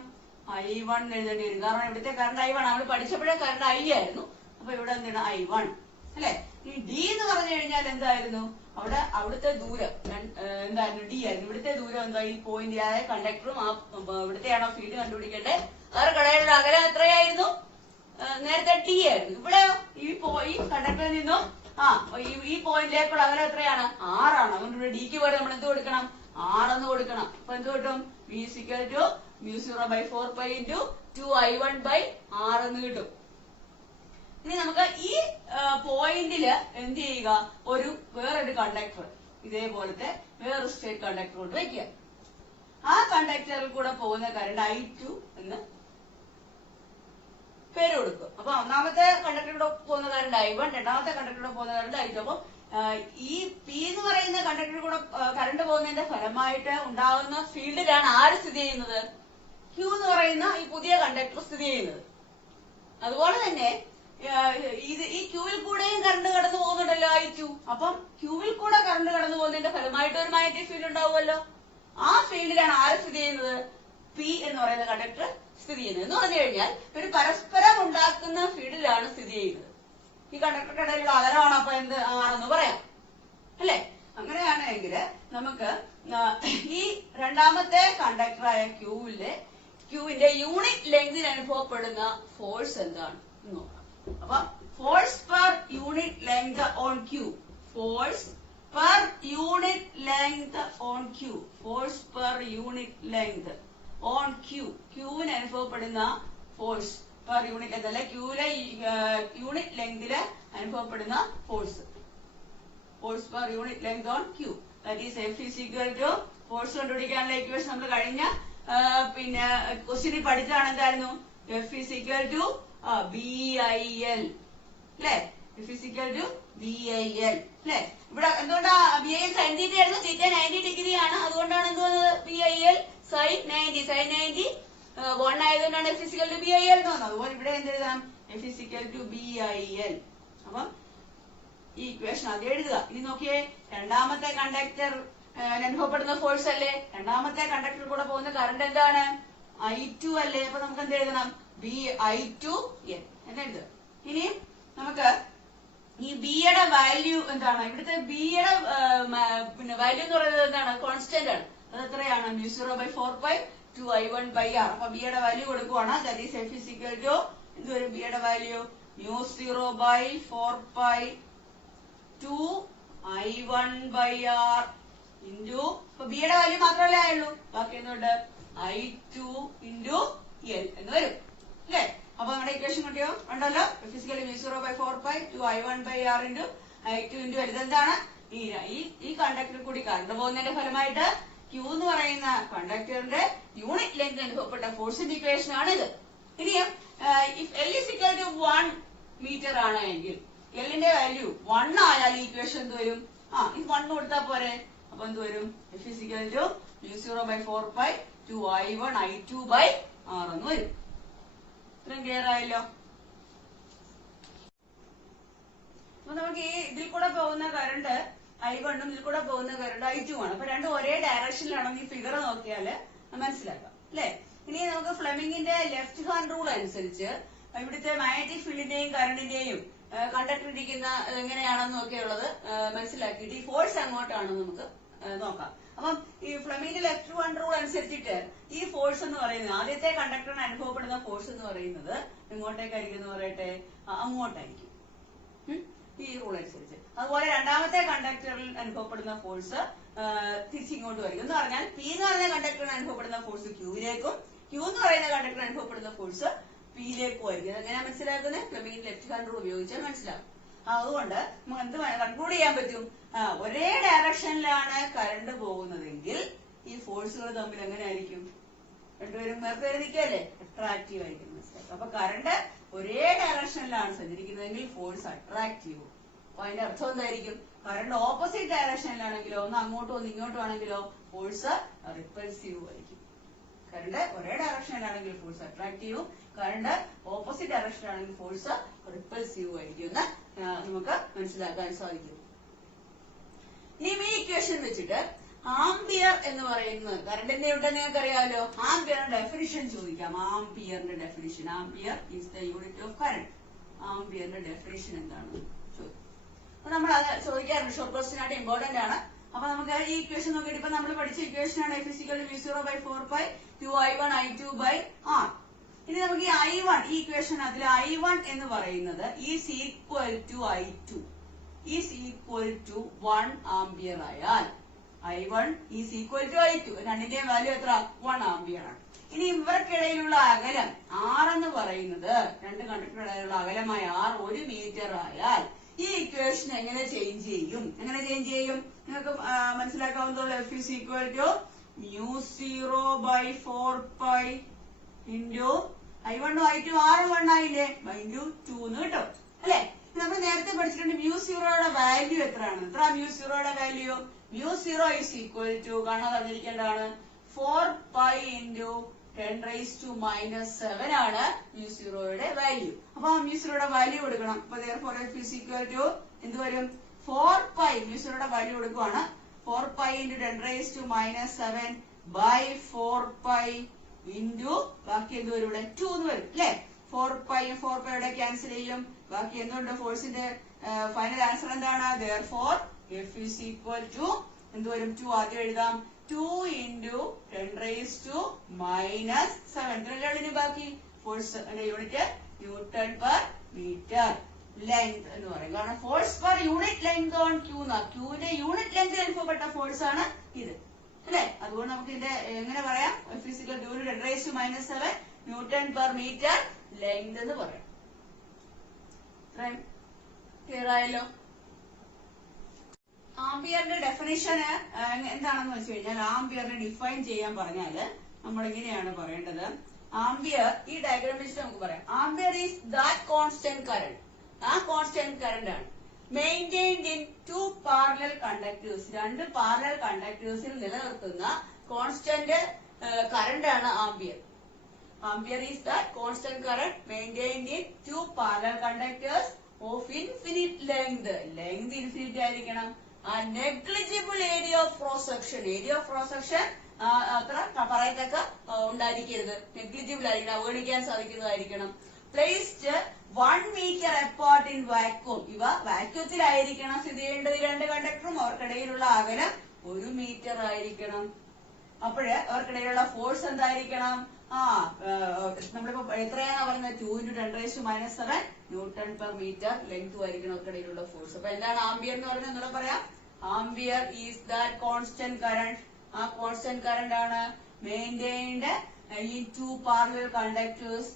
I1 എഴുതേണ്ടി വരും. കാരണം ഇവിടുത്തെ കറണ്ട് I1 നമ്മൾ പഠിച്ചപ്പോഴേ കറണ്ട് I ആയിരുന്നു. അപ്പൊ ഇവിടെ എന്താണ്? I1 അല്ലെ. ഈ D എന്ന് പറഞ്ഞു കഴിഞ്ഞാൽ എന്തായിരുന്നു? അവിടുത്തെ ദൂരം എന്തായിരുന്നു? D ആയിരുന്നു. ഇവിടുത്തെ ദൂരം എന്താ? ഈ പോയിന്റ് ആയ കണ്ടക്ടറും ഇവിടുത്തെയാണോ ഫീൽഡ് കണ്ടുപിടിക്കേണ്ടത്? അവർക്കിടയിലുള്ള അകലം എത്രയായിരുന്നു? നേരത്തെ T ആയിരുന്നു. ഇവിടെ ഈ കണ്ടക്ടറിൽ നിന്നും ഈ പോയിന്റിലേക്കുള്ള അകലം എത്രയാണ്? 6 ആണ്. അതുകൊണ്ട് ഇവിടെ ഡിക്ക് പോലെ നമ്മൾ എന്ത് കൊടുക്കണം? 6 എന്ന് കൊടുക്കണം. അപ്പൊ എന്ത് കിട്ടും? B = μ0/4π × 2I1/6 എന്ന് കിട്ടും. ഇനി നമുക്ക് ഈ പോയിന്റില് എന്ത് ചെയ്യുക? വേറൊരു കണ്ടക്ടർ, ഇതേപോലത്തെ വേറൊരു സ്ട്രേറ്റ് കണ്ടക്ടർ കൊണ്ട് വെക്കുക. ആ കണ്ടക്ടറിൽ കൂടെ പോകുന്ന കറണ്ട് I2 എന്ന് പേര് കൊടുക്കും. അപ്പൊ ഒന്നാമത്തെ കണ്ടക്ടറിലൂടെ പോകുന്ന കറണ്ട് I1, രണ്ടാമത്തെ കണ്ടക്ടറിലൂടെ പോകുന്ന കറണ്ട് I2. അപ്പൊ ഈ P എന്ന് പറയുന്ന കണ്ടക്ടറിൽ കൂടെ കറണ്ട് പോകുന്നതിന്റെ ഫലമായിട്ട് ഉണ്ടാകുന്ന ഫീൽഡിലാണ് ആര് സ്ഥിതി ചെയ്യുന്നത്? Q എന്ന് പറയുന്ന ഈ പുതിയ കണ്ടക്ടർ സ്ഥിതി ചെയ്യുന്നത്. അതുപോലെ തന്നെ ഈ ക്യൂവിൽ കൂടെയും കറണ്ട് കടന്നു പോകുന്നുണ്ടല്ലോ I2. അപ്പം ക്യൂവിൽ കൂടെ കറണ്ട് കടന്നു പോകുന്നതിന്റെ ഫലമായിട്ട് ഒരു മാഗ്നറ്റിക് ഫീൽഡ് ഉണ്ടാവുമല്ലോ. ആ ഫീൽഡിലാണ് ആര് സ്ഥിതി ചെയ്യുന്നത്? P എന്ന് പറയുന്ന കണ്ടക്ടർ സ്ഥിതി ചെയ്യുന്നത്. എന്ന് പറഞ്ഞു കഴിഞ്ഞാൽ ഒരു പരസ്പരം ഉണ്ടാക്കുന്ന ഫീൽഡിലാണ് സ്ഥിതി ചെയ്യുന്നത്. ഈ കണ്ടക്ടറുടെ ഇടയിലുള്ള അകലമാണ് അപ്പൊ എന്ത്? ആണെന്ന് പറയാം അല്ലെ. അങ്ങനെയാണെങ്കിൽ നമുക്ക് ഈ രണ്ടാമത്തെ കണ്ടക്ടറായ ക്യൂവിന്റെ യൂണിറ്റ് ലെങ്തിന് അനുഭവപ്പെടുന്ന ഫോഴ്സ് എന്താണ് എന്ന് നോക്കാം. അപ്പൊ force per unit length on Q, force per unit length on Q, force per unit length on Q, ക്യൂവിന് അനുഭവപ്പെടുന്ന ഫോഴ്സ് പെർ യൂണിറ്റ് ലെങ്ത് അല്ലെ ക്യൂലെ യൂണിറ്റ് ലെങ്തില് അനുഭവപ്പെടുന്ന force per unit length on Q that is F is equal to force കണ്ടുപിടിക്കാനുള്ള equation നമ്മൾ കഴിഞ്ഞ പിന്നെ ക്വസ്റ്റ്യനിൽ പഠിച്ചതാണ്. എന്തായിരുന്നു? F is equal to BIL അല്ലെ? F is equal to BIL അല്ലെ? ഇവിടെ എന്തുകൊണ്ടാ BIL sin θ ആയിരുന്നു, θ 90 ഡിഗ്രി ആണ്, അതുകൊണ്ടാണ് എന്ത് വന്നത് BIL sin 90 1 ആയതുകൊണ്ടാണ് F is equal to BIL എന്ന് വന്നത്. അതുപോലെ ഇവിടെ എന്ത് എഴുതാം? F is equal to BIL. അപ്പം ഈ ഇക്വേഷൻ അത് എഴുതുക. ഇനി നോക്കിയേ, രണ്ടാമത്തെ കണ്ടക്ടർ അനുഭവപ്പെടുന്ന ഫോഴ്സ് അല്ലേ? രണ്ടാമത്തെ കണ്ടക്ടർ കൂടെ പോകുന്ന കറണ്ട് എന്താണ്? I2 അല്ലേ? അപ്പൊ നമുക്ക് എന്ത് എഴുതണം? BI2N എന്ന് എഴുതുക. ഇനി നമുക്ക് ഈ ബിയുടെ വാല്യൂ എന്താണ്? ഇവിടുത്തെ ബിയുടെ പിന്നെ വാല്യൂ എന്ന് പറയുന്നത് എന്താണ്? കോൺസ്റ്റന്റ് ആണ്. അത് എത്രയാണ്? μ0/4π 2I1/r. അപ്പൊ ബിയുടെ വാല്യൂ കൊടുക്കുവാണ്. That is F is equal to എന്ത് വരും? ബിയുടെ വാല്യൂ μ0/4π 2I1/r ഇൻറ്റു, ഇപ്പൊ ബിയുടെ വാല്യൂ മാത്രമല്ലേ ആയുള്ളൂ, ബാക്കി എന്തുകൊണ്ട് I2 ഇൻറ്റു L എന്ന് വരും അല്ലേ? അപ്പൊ നമ്മുടെ ഇക്വേഷൻ കിട്ടിയോ? ഉണ്ടല്ലോ. Physically μ0/4π 2I1/r into I2 into L. ഇതെന്താണ്? ഈ കണ്ടക്ടർ കൂടി കറണ്ട് പോകുന്നതിന്റെ ഫലമായിട്ട് Q എന്ന് പറയുന്ന കണ്ടക്ടറിന്റെ യൂണിറ്റ് ലെങ്ത് അനുഭവപ്പെട്ട ഫോഴ്സിന്റെ ഇക്വേഷൻ ആണ് ഇത്. ഇനിയും if L is equal to 1 metre ആണ് എങ്കിൽ Lന്റെ വാല്യൂ 1 ആയാൽ ഈ ഇക്വേഷൻ എന്ത് വരും? ഇത് 1 കൊടുത്താൽ പോരെ. അപ്പൊ എന്ത് വരും? F is equal to μ0/4π 2I1 I2/r എന്ന് വരും. ഇത്രയും ക്ലിയർ ആയല്ലോ. അപ്പൊ നമുക്ക് ഈ ഇതിൽ കൂടെ പോകുന്ന കറണ്ട് I1 ഉം ഇതിൽ കൂടെ പോകുന്ന കറണ്ട് I2 ആണ്. അപ്പൊ രണ്ടും ഒരേ ഡയറക്ഷനിലാണെന്ന് ഈ ഫിഗർ നോക്കിയാല് മനസ്സിലാക്കാം അല്ലെ? ഇനി നമുക്ക് ഫ്ലെമിങ്ങിന്റെ ലെഫ്റ്റ് ഹാൻഡ് റൂൾ അനുസരിച്ച് ഇവിടുത്തെ മാഗ്നറ്റിക് ഫീൽഡിന്റെയും കറണ്ടിന്റെയും കണ്ടക്ടർ ഇരിക്കുന്ന എങ്ങനെയാണെന്ന് ഒക്കെയുള്ളത് മനസ്സിലാക്കിയിട്ട് ഈ ഫോഴ്സ് അങ്ങോട്ടാണെന്ന് നമുക്ക് നോക്കാം. അപ്പം ഈ ഫ്ലെമിങ്ങിന്റെ ലെഫ്റ്റ് ഹാൻഡ് റൂൾ അനുസരിച്ചിട്ട് ഈ ഫോഴ്സ് എന്ന് പറയുന്നത്, ആദ്യത്തെ കണ്ടക്ടറിന് അനുഭവപ്പെടുന്ന ഫോഴ്സ് എന്ന് പറയുന്നത് എങ്ങോട്ടേക്കായിരിക്കും എന്ന് പറയട്ടെ? അങ്ങോട്ടായിരിക്കും ഈ റൂൾ അനുസരിച്ച്. അതുപോലെ രണ്ടാമത്തെ കണ്ടക്ടറിൽ അനുഭവപ്പെടുന്ന ഫോഴ്സ് തിരിച്ചിങ്ങോട്ട് വരും. എന്ന് പറഞ്ഞാൽ P എന്ന് പറയുന്ന കണ്ടക്ടറിന് അനുഭവപ്പെടുന്ന ഫോഴ്സ് ക്യൂവിലേക്കും Q എന്ന് പറയുന്ന കണ്ടക്ടറിന് അനുഭവപ്പെടുന്ന ഫോഴ്സ് Pയിലേക്കും ആയിരിക്കും. അതെങ്ങനെയാ മനസ്സിലാക്കുന്നത്? ഫ്ലെമിങ്ങിന്റെ ലെഫ്റ്റ് ഹാൻഡ് റൂൾ ഉപയോഗിച്ചാൽ മനസ്സിലാവും. അതുകൊണ്ട് നമുക്ക് എന്ത് കൺക്ലൂഡ് ചെയ്യാൻ പറ്റും? ഒരേ ഡയറക്ഷനിലാണ് കറണ്ട് പോകുന്നതെങ്കിൽ ഈ ഫോഴ്സുകൾ തമ്മിൽ എങ്ങനെയായിരിക്കും? രണ്ടുപേരും നേർക്കുനേരെ നിൽക്കല്ലേ? അട്രാക്റ്റീവ് ആയിരിക്കും. മനസ്സിലാക്കും. അപ്പൊ കറണ്ട് ഒരേ ഡയറക്ഷനിലാണ് സഞ്ചരിക്കുന്നതെങ്കിൽ ഫോഴ്സ് അട്രാക്റ്റീവ്. അപ്പൊ അതിന്റെ അർത്ഥം എന്തായിരിക്കും? കറണ്ട് ഓപ്പോസിറ്റ് ഡയറക്ഷനിലാണെങ്കിലോ, ഒന്ന് അങ്ങോട്ടോ ഒന്ന് ഇങ്ങോട്ടോ ആണെങ്കിലോ ഫോഴ്സ് റിപ്പൾസീവ് ആയിരിക്കും. കറണ്ട് ഒരേ ഡയറക്ഷനിലാണെങ്കിൽ ഫോഴ്സ് അട്രാക്റ്റീവും, കറണ്ട് ഓപ്പോസിറ്റ് ഡയറക്ഷനിലാണെങ്കിൽ ഫോഴ്സ് റിപ്പൾസീവ് ആയിരിക്കും എന്ന് നമുക്ക് മനസ്സിലാക്കാൻ സാധിക്കും. ഇനി ഈ ഇക്വേഷൻ വെച്ചിട്ട് ആംപിയർ എന്ന് പറയുന്നത് കറണ്ടിന്റെ ഉണ്ടെന്ന് നിങ്ങൾക്ക് അറിയാമല്ലോ. ആംപിയറിന്റെ ഡെഫിനിഷൻ ചോദിക്കാം. ആംപിയറിന്റെ definition, ampere is the unit of current. ആംപിയറിന്റെ ഡെഫിനിഷൻ എന്താണെന്ന് ചോദിക്കും. അപ്പൊ നമ്മൾ അത് ചോദിക്കാറുണ്ട്. ഷോർട്ട് ക്വസ്റ്റ്യൻ ആയിട്ട് ഇമ്പോർട്ടന്റ് ആണ്. അപ്പൊ നമുക്ക് ഈ ഇക്വേഷൻ നോക്കിയിട്ട് ഇപ്പൊ നമ്മൾ പഠിച്ച ഇക്വേഷൻ ആണ് F is equal to μ0/4π 2I1 I2/r. ഇനി നമുക്ക് ഈ I1, ഈ ഇക്വേഷൻ അതിൽ I1 എന്ന് പറയുന്നത് is equal to I2 is equal to 1 ampere ആയാൽ I1 is equal to I2, രണ്ടിന്റെയും വാല്യൂ എത്ര? 1 ആംപിയർ ആണ്. ഇനി ഇവർക്കിടയിലുള്ള അകലം R എന്ന് പറയുന്നത്, രണ്ട് കണ്ടക്ടറുടെ അകലമായ R 1 മീറ്റർ ആയാൽ ഈ ഇക്വേഷൻ എങ്ങനെ ചേഞ്ച് ചെയ്യും? നിങ്ങൾക്ക് മനസ്സിലാക്കാവുന്നതുള്ള F is equal to μ0/4π into I1 I2 R 1 ആയില്ലേ ഇൻറ്റു 2 എന്ന് കിട്ടും അല്ലെ? നമ്മൾ നേരത്തെ പഠിച്ചിട്ടുണ്ട് μ0യുടെ വാല്യൂ എത്രയാണ്? എത്ര μ0യുടെ വാല്യൂ? μ0 ഈസ് ഈക്വൽ ടു, കാണാൻ തന്നിരിക്കേണ്ടതാണ്, 4π ഇൻറ്റു 10⁻⁻7 ആണ് μ0യുടെ വാല്യൂ. അപ്പൊ μ0യുടെ വാല്യൂ കൊടുക്കണം. അപ്പൊ therefore F is equal to എന്ത് വരും? 4π, μ0യുടെ വാല്യൂ കൊടുക്കുവാണ്. 4π ഇൻറ്റു 10⁻⁻7 ബൈ 4π ഇൻറ്റു ബാക്കി എന്ത് വരും? ഇവിടെ 2 എന്ന് വരും അല്ലെ? 4π യുടെ ക്യാൻസൽ ചെയ്യും. ബാക്കി എന്തുകൊണ്ട്? ഫോഴ്സിന്റെ ഫൈനൽ ആൻസർ എന്താണ്? therefore F is equal to എന്ത് വരും? 2 ആദ്യം എഴുതാം. 2 ഇൻറ്റു 10⁻⁻7. ബാക്കി force unit newton per metre length എന്ന് പറയും. കാരണം force per unit length on Q എന്നാ, ക്യൂവിന്റെ യൂണിറ്റ് ലെങ്ത് അനുഭവപ്പെട്ട ഫോഴ്സ് ആണ് ഇത് അല്ലെ? അതുകൊണ്ട് നമുക്ക് ഇതിന്റെ എങ്ങനെ പറയാം? F is equal to 10⁻⁻7 newton per metre length എന്ന് പറയാം. ക്ലിയർ ആയല്ലോ? ആംപിയറിന്റെ ഡെഫിനിഷന് എന്താണെന്ന് വെച്ച് കഴിഞ്ഞാൽ ആംപിയറിനെ ഡിഫൈൻ ചെയ്യാൻ പറഞ്ഞാല് നമ്മൾ ഇങ്ങനെയാണ് പറയേണ്ടത്. ആംപിയർ, ഈ ഡയഗ്രാം വെച്ചിട്ട് നമുക്ക് പറയാം. Ampere is that constant current, ആ കോൺസ്റ്റന്റ് കറന്റ് ആണ് maintained in two parallel conductors, രണ്ട് പാരലൽ കണ്ടക്ടേഴ്സിൽ നിലനിർത്തുന്ന കോൺസ്റ്റന്റ് കറന്റ് ആണ് ampere. Ampere is that constant current maintained in two parallel conductors of infinite length, length infinite ആയിരിക്കണം. Negligible area of cross section, area of cross section അത്ര പറയത്തക്ക ഉണ്ടായിരിക്കരുത്, negligible ആയിരിക്കണം, അവഗണിക്കാൻ സാധിക്കുന്നതായിരിക്കണം. Placed 1 metre apart in vacuum, ഇവ വാക്യൂത്തിലായിരിക്കണം സ്ഥിതി ചെയ്യേണ്ടത്. രണ്ട് കണ്ടക്ടറും അവർക്കിടയിലുള്ള അകലം 1 മീറ്റർ ആയിരിക്കണം. അപ്പോഴ് അവർക്കിടയിലുള്ള ഫോഴ്സ് എന്തായിരിക്കണം? നമ്മളിപ്പോ എത്രയാണ് പറയുന്നത്? 2 × 10⁻⁷ ന്യൂട്ടൺ പെർ മീറ്റർ ലെങ്ത് ആയിരിക്കണം അവർക്കിടയിലുള്ള ഫോഴ്സ്. അപ്പൊ എന്താണ് ആംപിയർ എന്ന് പറയുന്നത്? എന്നോട് പറയാം. Ampere is that constant current, ആ കോൺസ്റ്റന്റ് കറന്റ് ആണ് maintained in two parallel conductors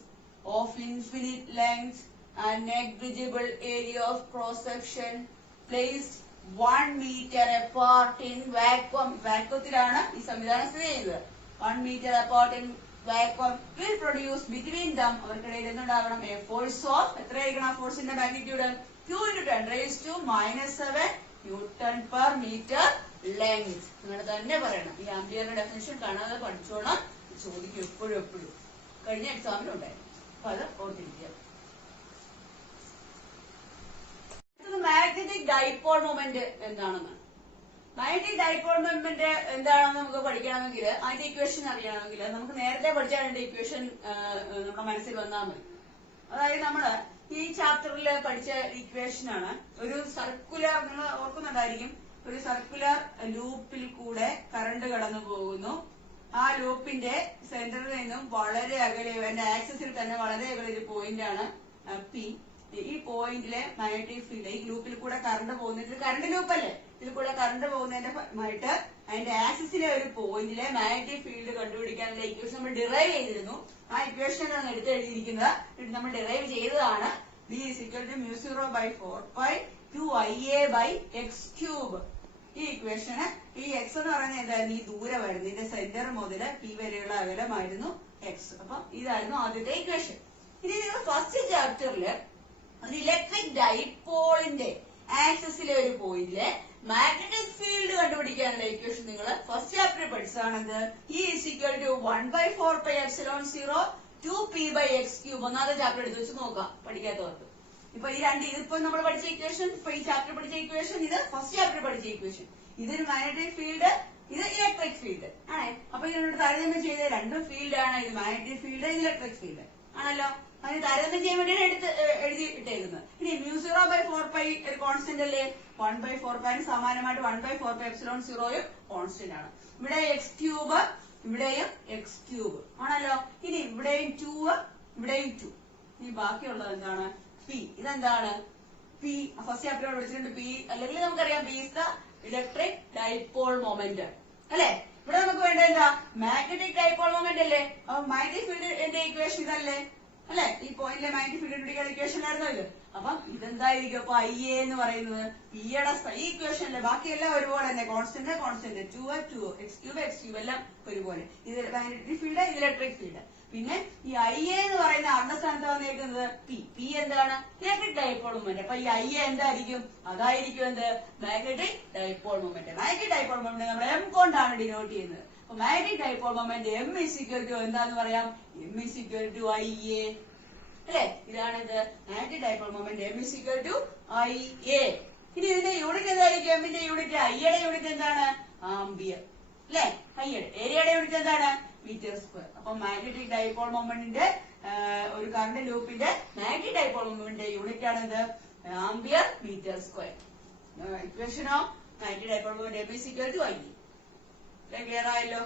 of infinite length and negligible area of cross section placed 1 metre apart in vacuum, വാക്വത്തിലാണ് ഈ സംവിധാനം സ്ഥിതി ചെയ്യുന്നത്. 1 metre apart in vacuum will produce between them, അവർക്കിടയിൽ എന്തുണ്ടാകണം? A force of, എത്രയായിരിക്കണം ആ ഫോഴ്സിന്റെ magnitude? 2 × 10⁻⁷ newton per metre length. നിങ്ങൾ തന്നെ പറയണം. ഈ ആംപിയറിന്റെ ഡെഫിനിഷൻ കാണാതെ പഠിച്ചോളാം, ചോദിക്കും എപ്പോഴും എപ്പോഴും. കഴിഞ്ഞ എക്സാമിനുണ്ടായിരുന്നു, അപ്പൊ അത് ഓർത്തിരിക്കുക. മാഗ്നറ്റിക് ഡൈപോൾ മൊമെന്റ് എന്താണെന്ന്, മാഗ്നറ്റിക് ഡൈപോൾ മൊമെന്റ് എന്താണെന്ന് നമുക്ക് പഠിക്കണമെങ്കിൽ, അതിന്റെ ഇക്വേഷൻ അറിയണമെങ്കിൽ നമുക്ക് നേരത്തെ പഠിച്ച രണ്ട് ഇക്വേഷൻ നമ്മുടെ മനസ്സിൽ വന്നാൽ മതി. അതായത് നമ്മള് ഈ ചാപ്റ്ററിൽ പഠിച്ച ഇക്വേഷൻ ആണ്. ഒരു സർക്കുലർ, നിങ്ങൾ ഓർക്കുന്നുണ്ടായിരിക്കും, ഒരു സർക്കുലർ ലൂപ്പിൽ കൂടെ കറണ്ട് കടന്നു പോകുന്നു. ആ ലൂപ്പിന്റെ സെന്ററിൽ നിന്നും വളരെ അകലെ, എന്റെ ആക്സിസിൽ തന്നെ വളരെ അകലെ ഒരു പോയിന്റ് ആണ് പി. ഈ പോയിന്റിലെ മാഗ്നറ്റിക് ഫീൽഡ്, ഈ ലൂപ്പിൽ കൂടെ കറണ്ട് പോകുന്നത്, കറണ്ട് ലൂപ്പല്ലേ, ഇതിൽ കൂടെ കറണ്ട് പോകുന്നതിന്റെ ഫലമായിട്ട് അതിന്റെ ആക്സിസിലെ ഒരു പോയിന്റിലെ മാഗ്നറ്റിക് ഫീൽഡ് കണ്ടുപിടിക്കാനുള്ള ഇക്വേഷൻ നമ്മൾ ഡിറൈവ് ചെയ്തിരുന്നു. ആ ഇക്വേഷനാണ് എടുത്ത് എഴുതിയിരിക്കുന്നത്. നമ്മൾ ഡിറൈവ് ചെയ്തതാണ് B = μ0/4π 2Ia/x³. ഈ ഇക്വേഷന് ഈ എക്സ് എന്ന് പറയുന്നത് എന്തായിരുന്നു? ഈ ദൂരമായിരുന്നു, ഇതിന്റെ സെന്റർ മുതൽ പി വരെയുള്ള അകലമായിരുന്നു എക്സ്. അപ്പൊ ഇതായിരുന്നു ആദ്യത്തെ ഇക്വേഷൻ. ഇനി നിങ്ങൾ ഫസ്റ്റ് ചാപ്റ്ററിൽ ഒരു ഇലക്ട്രിക് ഡൈപോളിന്റെ ആക്സിസിലെ ഒരു പോയിന്റിലെ മാഗ്നറ്റിക് ഫീൽഡ് കണ്ടുപിടിക്കാനുള്ള ഇക്വേഷൻ നിങ്ങൾ ഫസ്റ്റ് ചാപ്റ്ററിൽ പഠിച്ചതാണെന്ത്? E = 1/4πε0 2p/x³. ഒന്നാമത്തെ ചാപ്റ്റർ എടുത്ത് വെച്ച് നോക്കാം പഠിക്കാത്തവർക്ക്. ഇപ്പൊ ഈ രണ്ട്, ഇതിപ്പോ നമ്മൾ പഠിച്ച ഇക്വേഷൻ, ഇപ്പൊ ഈ ചാപ്റ്റർ പഠിച്ച ഇക്വേഷൻ, ഇത് ഫസ്റ്റ് ചാപ്റ്റർ പഠിച്ച ഇക്വേഷൻ. ഇതൊരു മാഗ്നറ്റിക് ഫീൽഡ്, ഇത് ഇലക്ട്രിക് ഫീൽഡ് ആണേ. അപ്പൊ ഇതിനോട് താരതമ്യം ചെയ്ത രണ്ടും ഫീൽഡ് ആണ്. ഇത് മാഗ്നറ്റിക് ഫീൽഡ്, ഇത് ഇലക്ട്രിക് ഫീൽഡ് ആണല്ലോ. അതിന് താരതമ്യം ചെയ്യാൻ വേണ്ടിയാണ് എഴുതി ഇട്ടേക്കുന്നത്. ഇനി μ0/4π ഒരു കോൺസ്റ്റന്റ് അല്ലേ? 1/4π സമാനമായിട്ട് 1/4πε0 കോൺസ്റ്റന്റ് ആണ്. ഇവിടെ x³ ഇവിടെയും x³ ആണല്ലോ. ഇനി ഇവിടെയും 2, ഇവിടെയും 2. ഇനി ബാക്കിയുള്ളത് എന്താണ്? പി. ഇതെന്താണ്? പി ഫസ്റ്റ് ചാപ്റ്ററിൽ പഠിച്ചിട്ടുണ്ട്. പി അല്ലെങ്കിൽ നമുക്കറിയാം P is the electric dipole moment അല്ലെ. ഇവിടെ നമുക്ക് വേണ്ട എന്താ? മാഗ്നറ്റിക് ഡൈപോൾ മൊമെന്റ് അല്ലേ. അപ്പൊ മാഗ്നറ്റിക് ഫീൽഡിന്റെ ഇക്വേഷൻ ഇതല്ലേ അല്ലെ? ഈ പോയിന്റിലെ മാഗ്നറ്റിക് ഫീൽഡ് കണ്ടുപിടിക്കാൻ ഇക്വേഷൻ ആയിരുന്നു ഇത്. അപ്പം ഇതെന്തായിരിക്കും? അപ്പൊ IA എന്ന് പറയുന്നത് പിയുടെ ഈ ഇക്വേഷനിലെ ബാക്കിയെല്ലാം ഒരുപോലെ തന്നെ, കോൺസ്റ്റന്റ് 2 x³ എല്ലാം ഒരുപോലെ. ഇത് മാഗ്നറ്റിക് ഫീൽഡ്, ഇത് ഇലക്ട്രിക് ഫീൽഡ്. പിന്നെ ഈ IA എന്ന് പറയുന്ന ആരുടെ സ്ഥാനത്ത് വന്നേക്കുന്നത്? പി എന്താണ്? Electric dipole moment. അപ്പൊ ഈ IA എന്തായിരിക്കും? അതായിരിക്കും എന്ത്? Magnetic dipole moment. Magnetic dipole moment നമ്മൾ M കൊണ്ടാണ് ഡിനോട്ട് ചെയ്യുന്നത്. അപ്പൊ മാഗ്നറ്റിക് ഡൈപോൾ മൊമെന്റ് M = എന്താന്ന് പറയാം? M = IA അല്ലെ. ഇതാണിത് magnetic dipole moment. M = IA. ഇനി ഇതിന്റെ യൂണിറ്റ് എന്തായിരിക്കും? M ന്റെ യൂണിറ്റ്, ഐയുടെ യൂണിറ്റ് എന്താണ്? ആംപിയർ അല്ലെ. ഐയുടെ ഏരിയയുടെ യൂണിറ്റ് എന്താണ്? Metre square. അപ്പൊ മാഗ്നറ്റിക് ഡൈപോൾ മൊമെന്റിന്റെ ഒരു കറണ്ട് ലൂപ്പിന്റെ മാഗ്നറ്റിക് ഡൈപോൾ മൊമെന്റിന്റെ യൂണിറ്റ് ആണ് ഇത്? Ampere metre square. Equation of magnetic dipole moment M = IA. Clear ആയല്ലോ?